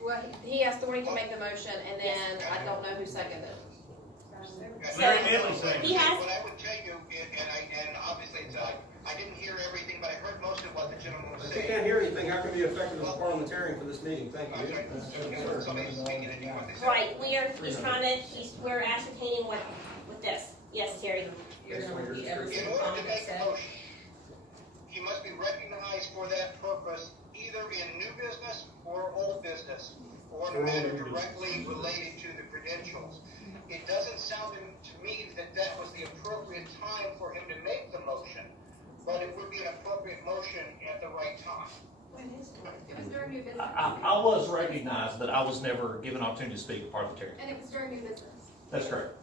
Well, he asked Thorny to make the motion, and then I don't know who seconded it. Larry Midley saying. He has, What I would tell you, and obviously I didn't hear everything, but I heard most of what the gentleman was If you saying. can't hear anything, how can we be effective as a parliamentarian for this meeting? Thank I'm you. sorry, somebody's speaking and you want to say. right, we're ascertaining with this. Yes, Terry. In order to make a motion, he must be recognized for that purpose, either in new business or old business, or in a matter directly related to the credentials. It doesn't sound to me that that was the appropriate time for him to make the motion, but it would be an appropriate motion at the right time. It was during new business. I was recognized, but I was never given an opportunity to speak parliamentarian. And it was during new business. That's correct.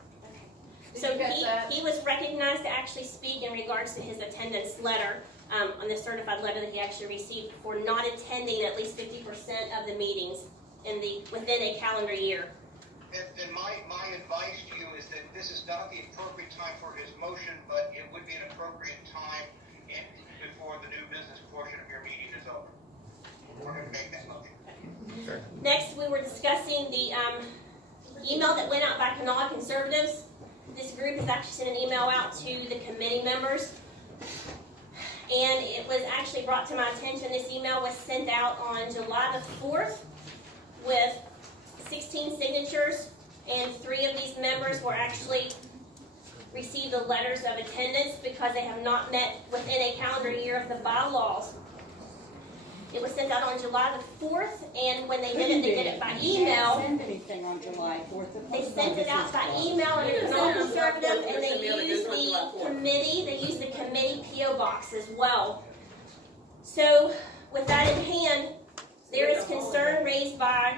So he was recognized to actually speak in regards to his attendance letter, on the certified letter that he actually received for not attending at least 50% of the meetings within a calendar year. Then my advice to you is that this is not the appropriate time for his motion, but it would be an appropriate time before the new business portion of your meeting is over. For him to make that motion. Sure. Next, we were discussing the email that went out by Kanawha Conservatives. This group has actually sent an email out to the committee members. And it was actually brought to my attention, this email was sent out on July the 4th with 16 signatures, and 3 of these members were actually received the letters of attendance because they have not met within a calendar year of the bylaws. It was sent out on July the 4th, and when they did it by email. They didn't send anything on July 4th. They sent it out by email, and it's all conservative, and they used the committee PO box as well. So, with that in hand, there is concern raised by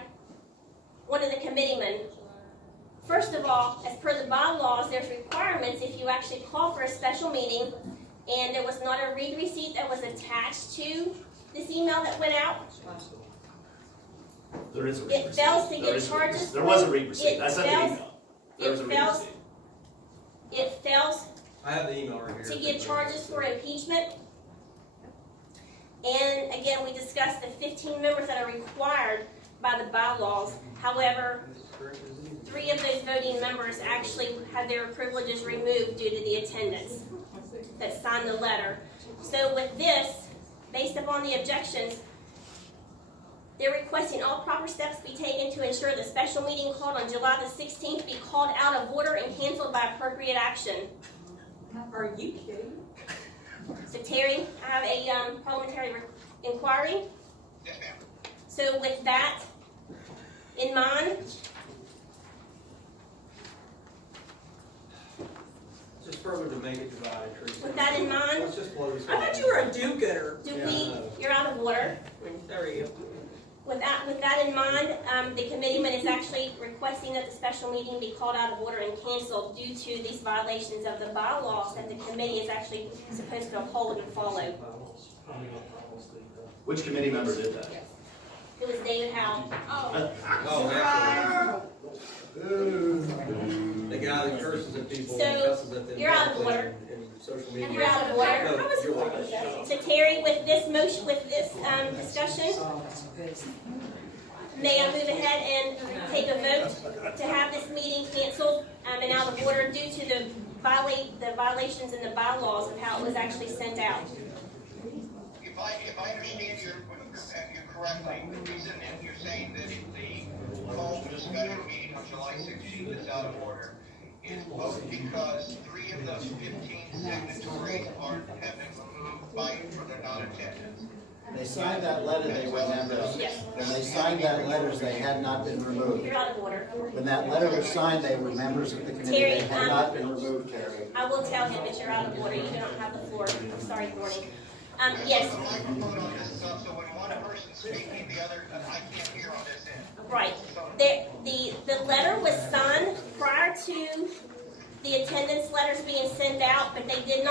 one of the committeemen. First of all, as per the bylaws, there's requirements if you actually call for a special meeting, and there was not a read receipt that was attached to this email that went out. There is a read It receipt. fails to There give is a read charges. receipt. There was a read receipt. I sent the fails- email. There was a read receipt. It fails I have the email right here. to give charges for impeachment. And again, we discussed the 15 members that are required by the bylaws. However, 3 of those voting members actually had their privileges removed due to the attendance that signed the letter. So with this, based upon the objections, they're requesting all proper steps be taken to ensure the special meeting called on July the 16th be called out of order and canceled by appropriate action. Are you kidding? So Terry, I have a parliamentary inquiry. Yes, ma'am. So with that in mind, Just further to make it divided, Teresa. with that in mind, Let's just blow this. I thought you were a do-gooder. you're out of order. There you go. With that in mind, the committeeman is actually requesting that the special meeting be called out of order and canceled due to these violations of the bylaws that the committee is actually supposed to uphold and follow. Which committee member did that? It was David Howe. Oh, the guy that curses at people and So, cusses at them. you're out of order. In social media. You're out of order. No, you're welcome. So Terry, with this motion, with this discussion, may I move ahead and take a vote to have this meeting canceled and out of order due to the violations in the bylaws of how it was actually sent out? If I understand you correctly, the reason that you're saying that the special meeting on July 16th is out of order is both because 3 of those 15 signatories have been removed for their non-attendance. They signed that letter, they were members. Yes. When they signed that letter, they had not been removed. You're out of order. When that letter was signed, they were members of the committee. Terry, They had not been removed, Terry. I will tell him that you're out of order. You do not have the floor. I'm sorry, Thorny. Yes. The microphone on this stuff, so when one person's speaking, the other, I can't hear on this end. Right. The letter was signed prior to the attendance letters being sent out, but they did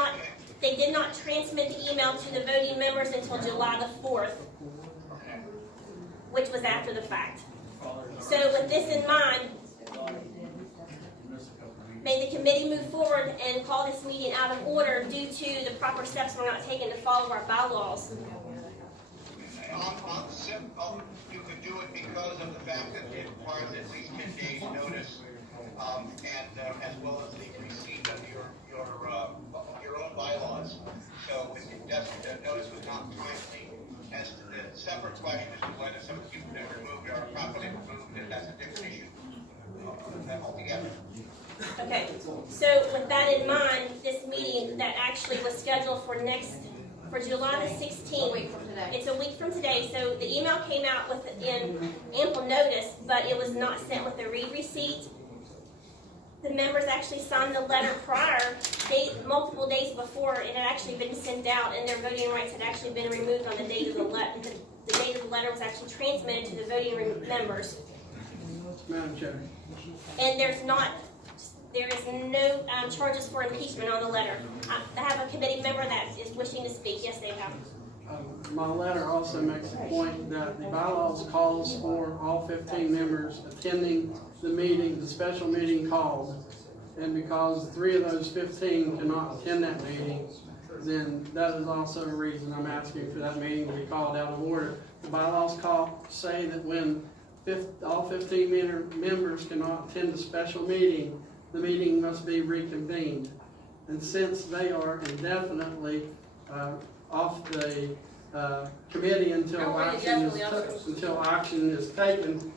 not transmit the email to the voting members until July the 4th, which was after the fact. So with this in mind, may the committee move forward and call this meeting out of order due to the proper steps we're not taking to follow our bylaws. You could do it because of the fact that it requires at least 10 days notice, and as well as the receipt of your own bylaws. So if it doesn't, the notice was not timely. As to the separate question as to whether some of the people that are removed are properly removed, and that's a different issue altogether. Okay, so with that in mind, this meeting that actually was scheduled for July the 16th. It's a week from today, so the email came out in ample notice, but it was not sent with a read receipt. The members actually signed the letter prior, multiple days before it had actually been sent out, and their voting rights had actually been removed on the date of the letter. The date of the letter was actually transmitted to the voting members. Madam Chair. And there is no charges for impeachment on the letter. I have a committee member that is wishing to speak. Yes, they have. My letter also makes the point that the bylaws calls for all 15 members attending the meeting, the special meeting called. And because 3 of those 15 cannot attend that meeting, then that is also a reason I'm asking for that meeting to be called out of order. The bylaws say that when all 15 members cannot attend the special meeting, the meeting must be reconvened. And since they are indefinitely off the committee until action is taken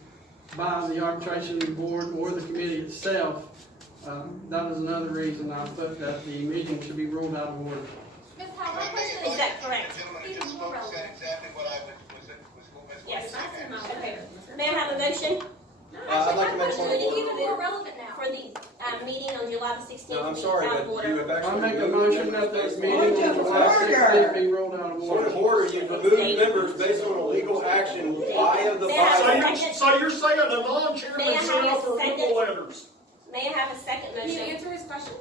by the arbitration board or the committee itself, that is another reason I put that the meeting should be ruled out of order. Ms. Howe, my question Is that correct? even more relevant. Exactly what I was Yes. Okay. May I have a motion? I'd like to make Question one is more. even more relevant now. For the meeting on July the 16th. No, I'm be sorry, out of but order. you have actually. I make a removed motion that members the based on- meeting on July 16th be ruled out of Point of order. order, you've removed members based on a legal action via the May I have a bylaws. second? So you're saying the May I non-chairman have sent a out the second? removal letters? May I have a second Can you motion? answer his question?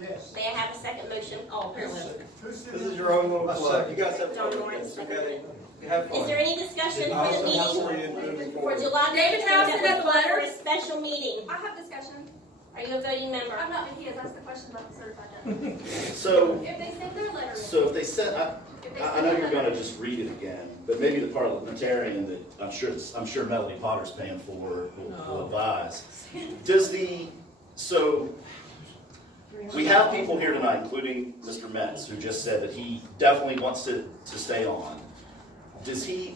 Yes. May I have a second motion? Oh, apparently. This is your own little club. You guys have John fun. Lawrence. Okay? Have fun. Is there any discussion for the meeting for July David 16th House that sent was out called for a letters. special meeting? I have discussion. Are you a voting member? I'm not, but he has asked the question about the certified debt. So, If they send their letter in. so if they sent, I know you're gonna just read it again, but maybe the parliamentarian that I'm sure Melody Potter's paying for will advise. So, we have people here tonight, including Mr. Metz, who just said that he definitely wants to stay on.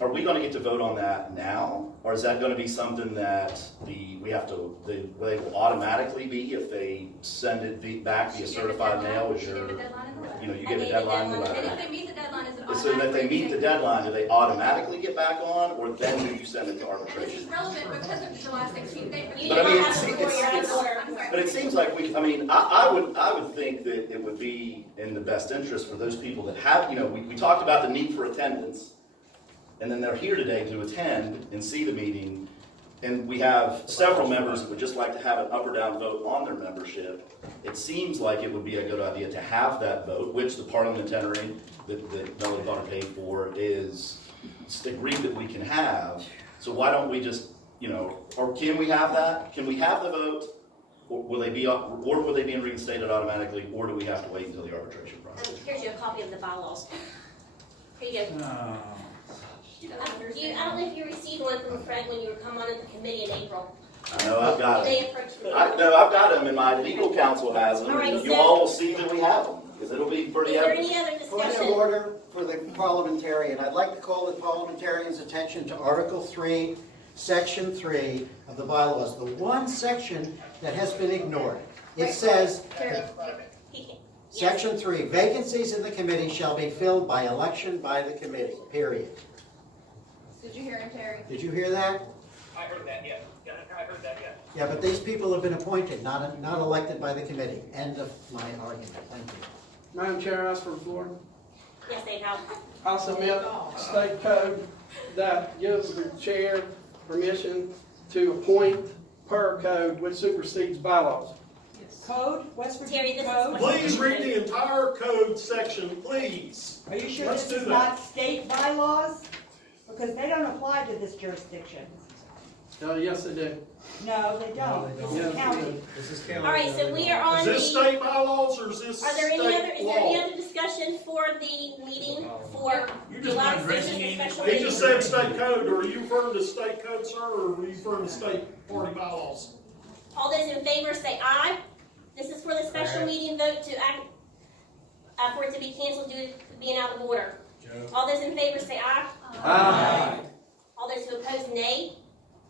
Are we gonna get to vote on that now? Or is that gonna be something that they will automatically be if they send it back via certified mail? You give a deadline in the letter. You give a deadline in the And letter. if they meet the deadline, is it So automatic? that if they meet the deadline, do they automatically get back on, or then do you send it to And this is arbitration? relevant because of July 16th date. You But do I mean, not have it before you're out of order. I'm sorry. But it seems like I would think that it would be in the best interest for those people that have, we talked about the need for attendance, and then they're here today to attend and see the meeting, and we have several members that would just like to have an up or down vote on their membership. It seems like it would be a good idea to have that vote, which the parliamentarian that Melody Potter paid for is agreed that we can have. So why don't we just, or can we have that? Can we have the vote? Or will they be being reinstated automatically, or do we have to wait until the arbitration process? Here's you a copy of the bylaws. Here you go. I don't know if you received one from Fred when you were coming on the committee in April. I know I've got They them. approached me. I've got them, and my legal counsel has them. All right, You so- all will see that we have them, because it'll be pretty Is there evident. any other Point of discussion? order for the parliamentarian. I'd like to call the parliamentarian's attention to Article 3, Section 3 of the bylaws, the one section that has been ignored. It says, Section 3, vacancies in the committee shall be filled by election by the committee, period. Did you hear him, Terry? Did you hear that? I heard that, yes. I heard that, yes. Yeah, but these people have been appointed, not elected by the committee. End of my argument. Thank you. Madam Chair, I ask for the floor. Yes, Dave, how? I submit state code that gives the chair permission to appoint per code which supersedes bylaws. Code, West Terry, Virginia this code. is Please read the entire code section, please. Are you sure Let's this do is that. not state bylaws? Because they don't apply to this jurisdiction. Yes, they do. No, they don't. This is county. This is county. All right, so we are on Is the. this state bylaws or is this Are there state any other? Is there any law? other discussion for the meeting for You're just July not addressing 6th, any- special He meeting? just said state code. Are you referring to state code, sir, or are you referring to state party bylaws? All those in favor say aye. This is for the special meeting vote to act, for it to be canceled due to being out of order. All those in favor say aye. Aye. All those who oppose, nay.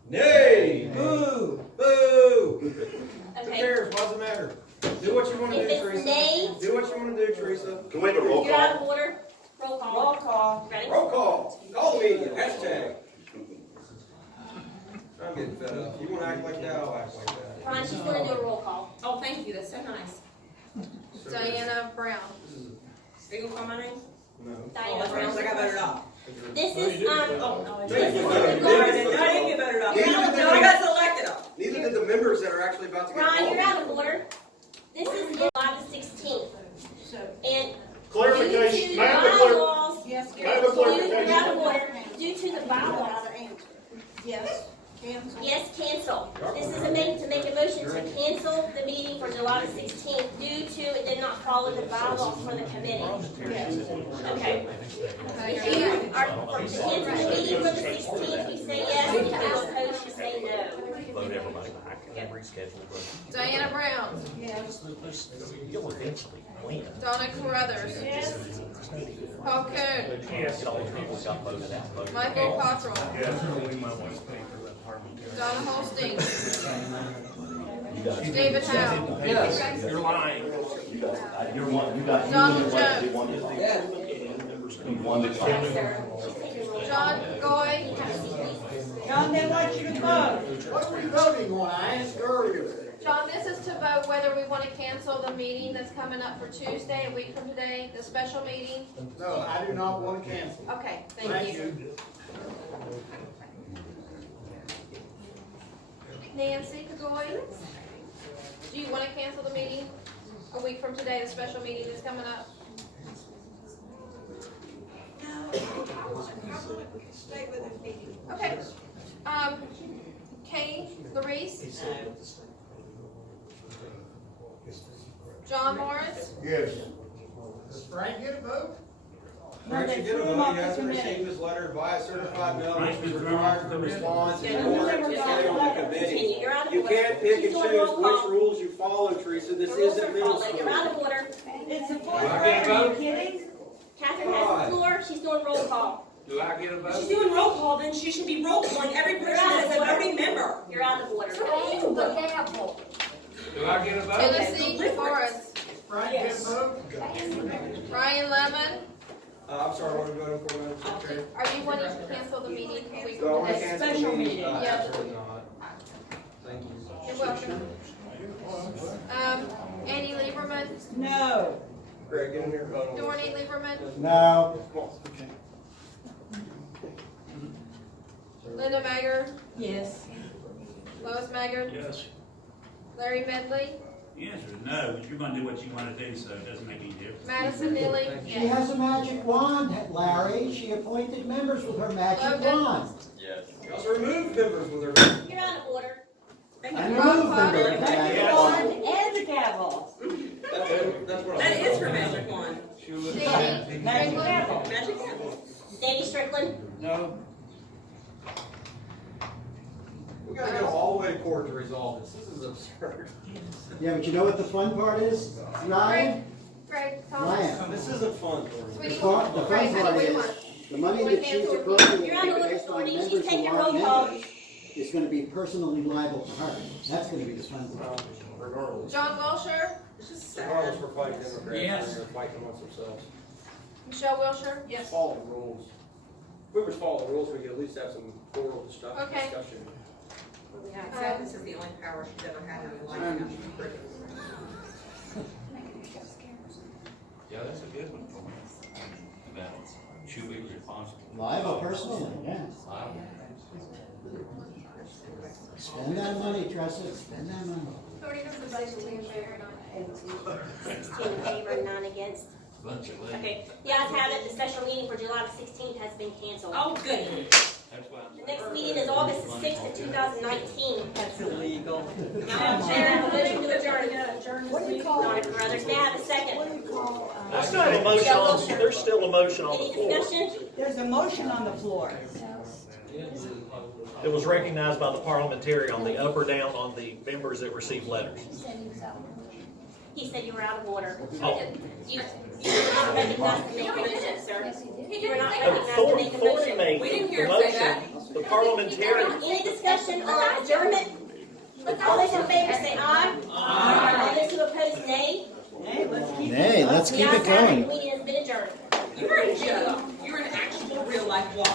Nay! Boo! Boo! Who Okay. cares? What's the matter? Do what you want to If do, it's Teresa. nay, Do what you want to do, Teresa. Can we have a roll you're out call? of order. Roll call. Roll call. Ready? Roll call. Call the meeting. Hashtag. I'm getting fed up. You want to act like that, I'll act like that. Ron, she's gonna do a roll call. Oh, thank you, that's so nice. Diana Brown. Are you gonna call my name? No. Diana That's right, I was like, I Brown. voted off. This is, Oh, no, I this is didn't. in No, I regards didn't get voted off. Neither did No, I got selected off. Neither did the members that are actually about to get Ron, called. you're out of order. This is July the 16th. And Clarification, due to Madam the Clerk. bylaws, Yes, Madam you're out Clarification. of order. Due to the bylaws, yes. Cancel. yes, cancel. This is to make a motion to cancel the meeting for July the 16th due to it did not follow the bylaws for the committee. Okay. If you are to cancel the meeting for the 16th, you say yes. If you're opposed, you say no. Vote everybody back and reschedule, Diana Brown. Yes. you'll eventually win. Donna Carruthers. Yes. Paul Coon. Get all the people that got voted out. Michael Cottrell. Donna Holstein. David Howe. Yes. You're lying. Donald Jones. John Goy. John, they want you to vote. What are we voting on? I asked earlier. John, this is to vote whether we want to cancel the meeting that's coming up for Tuesday, a week from today, the special meeting. No, I do not want to cancel. Okay, thank you. Nancy Goy, do you want to cancel the meeting a week from today, the special meeting that's coming up? Stay with the meeting. Okay. Kay Larice, John Morris, Yes. Does Frank get a vote? No, Frank they should get a threw him vote. off He the hasn't committee. received his letter via certified mail, which Frank was was required for thrown off the response committee. in Yeah, order you to never stay got on a the letter. committee. Continue. You're out of You order. can't pick She's and doing choose roll which call. rules you follow, Teresa. This The rules isn't are middle followed. school. You're out of order. It's a fourth Do I grade, get a are you vote? kidding? Catherine has the floor. She's doing roll call. Do I get a If she's vote? doing roll call, then she should be roll calling every person that is a voting member. You're out of order. Do I get a vote? Tennessee Forrest, Frank get a Yes. vote? Ryan Lemon. I'm sorry, what are we voting for, Madam Secretary? Are you wanting to cancel the meeting a week Do I from want to today? cancel the Special meeting? meeting. Yeah. Absolutely not. Thank you. You're welcome. Annie Lieberman, No. Greg, get in here. Vote on this. Dorney Lieberman, No. Linda Maggard, Yes. Lois Maggard, Yes. Larry Medley, The answer is no, but you're gonna do what you wanna do, so it doesn't make any difference. Madison Neely, She has a magic wand, Larry. She appointed members with her magic Logan. wand. You also remove members with their. You're out of order. I moved members with her magic wand. And the gavel. That's what That is her magic wand. Danny Magic Strickland, gavel. Magic gavel. Davy Strickland. No. We gotta go all the way to court to resolve this. This is absurd. Yeah, but you know what the fun part is? Ryan? Greg Thomas, Ryan. This isn't fun for me. The Sweetie, fun Greg, part what do you is, want? the money that she's appropriating You're out of order, based on Thorny. She's members who taking aren't roll call. members is gonna be personally liable to her. That's gonna be the fun part. Regardless. John Wilshire, Regardless, we're fighting Democrats, Yes. they're fighting amongst themselves. Michelle Wilshire, Yes. Follow the rules. If we were to follow the rules, we could at least have some oral discussion. Okay. Yeah, this is the only power she's ever had in her life. Yeah, that's a good one for me. About, should be responsible. Liable personally, yeah. Liable. Spend that money, Tressa, spend that money. Voting is the best in favor, not 16 in favor, none against. Bunch of ladies. Okay, the ayes have it, the special meeting for July the 16th has been canceled. Oh, good. That's why. The next meeting is August the 6th of 2019. That's illegal. Madam Chair, I have a motion to adjourn. What do you call Sorry, it? brothers, may I have a second? What do you call, There's still a motion on, there's still a motion on the Any floor. discussion? there's a motion on the floor. It was recognized by the parliamentarian on the up or down on the members that received letters. He said you were out of order. Oh. You were not recognized to make a motion, sir. You were not recognized to Thorny, make a Thorny motion. made We didn't the hear him say that. motion. The parliamentarian, Any discussion on adjournment? All those in favor say aye. Aye. All those who oppose, nay. Hey, let's The keep ayes it have going. The meeting has been adjourned. You were in jail. You were in actual real life walking.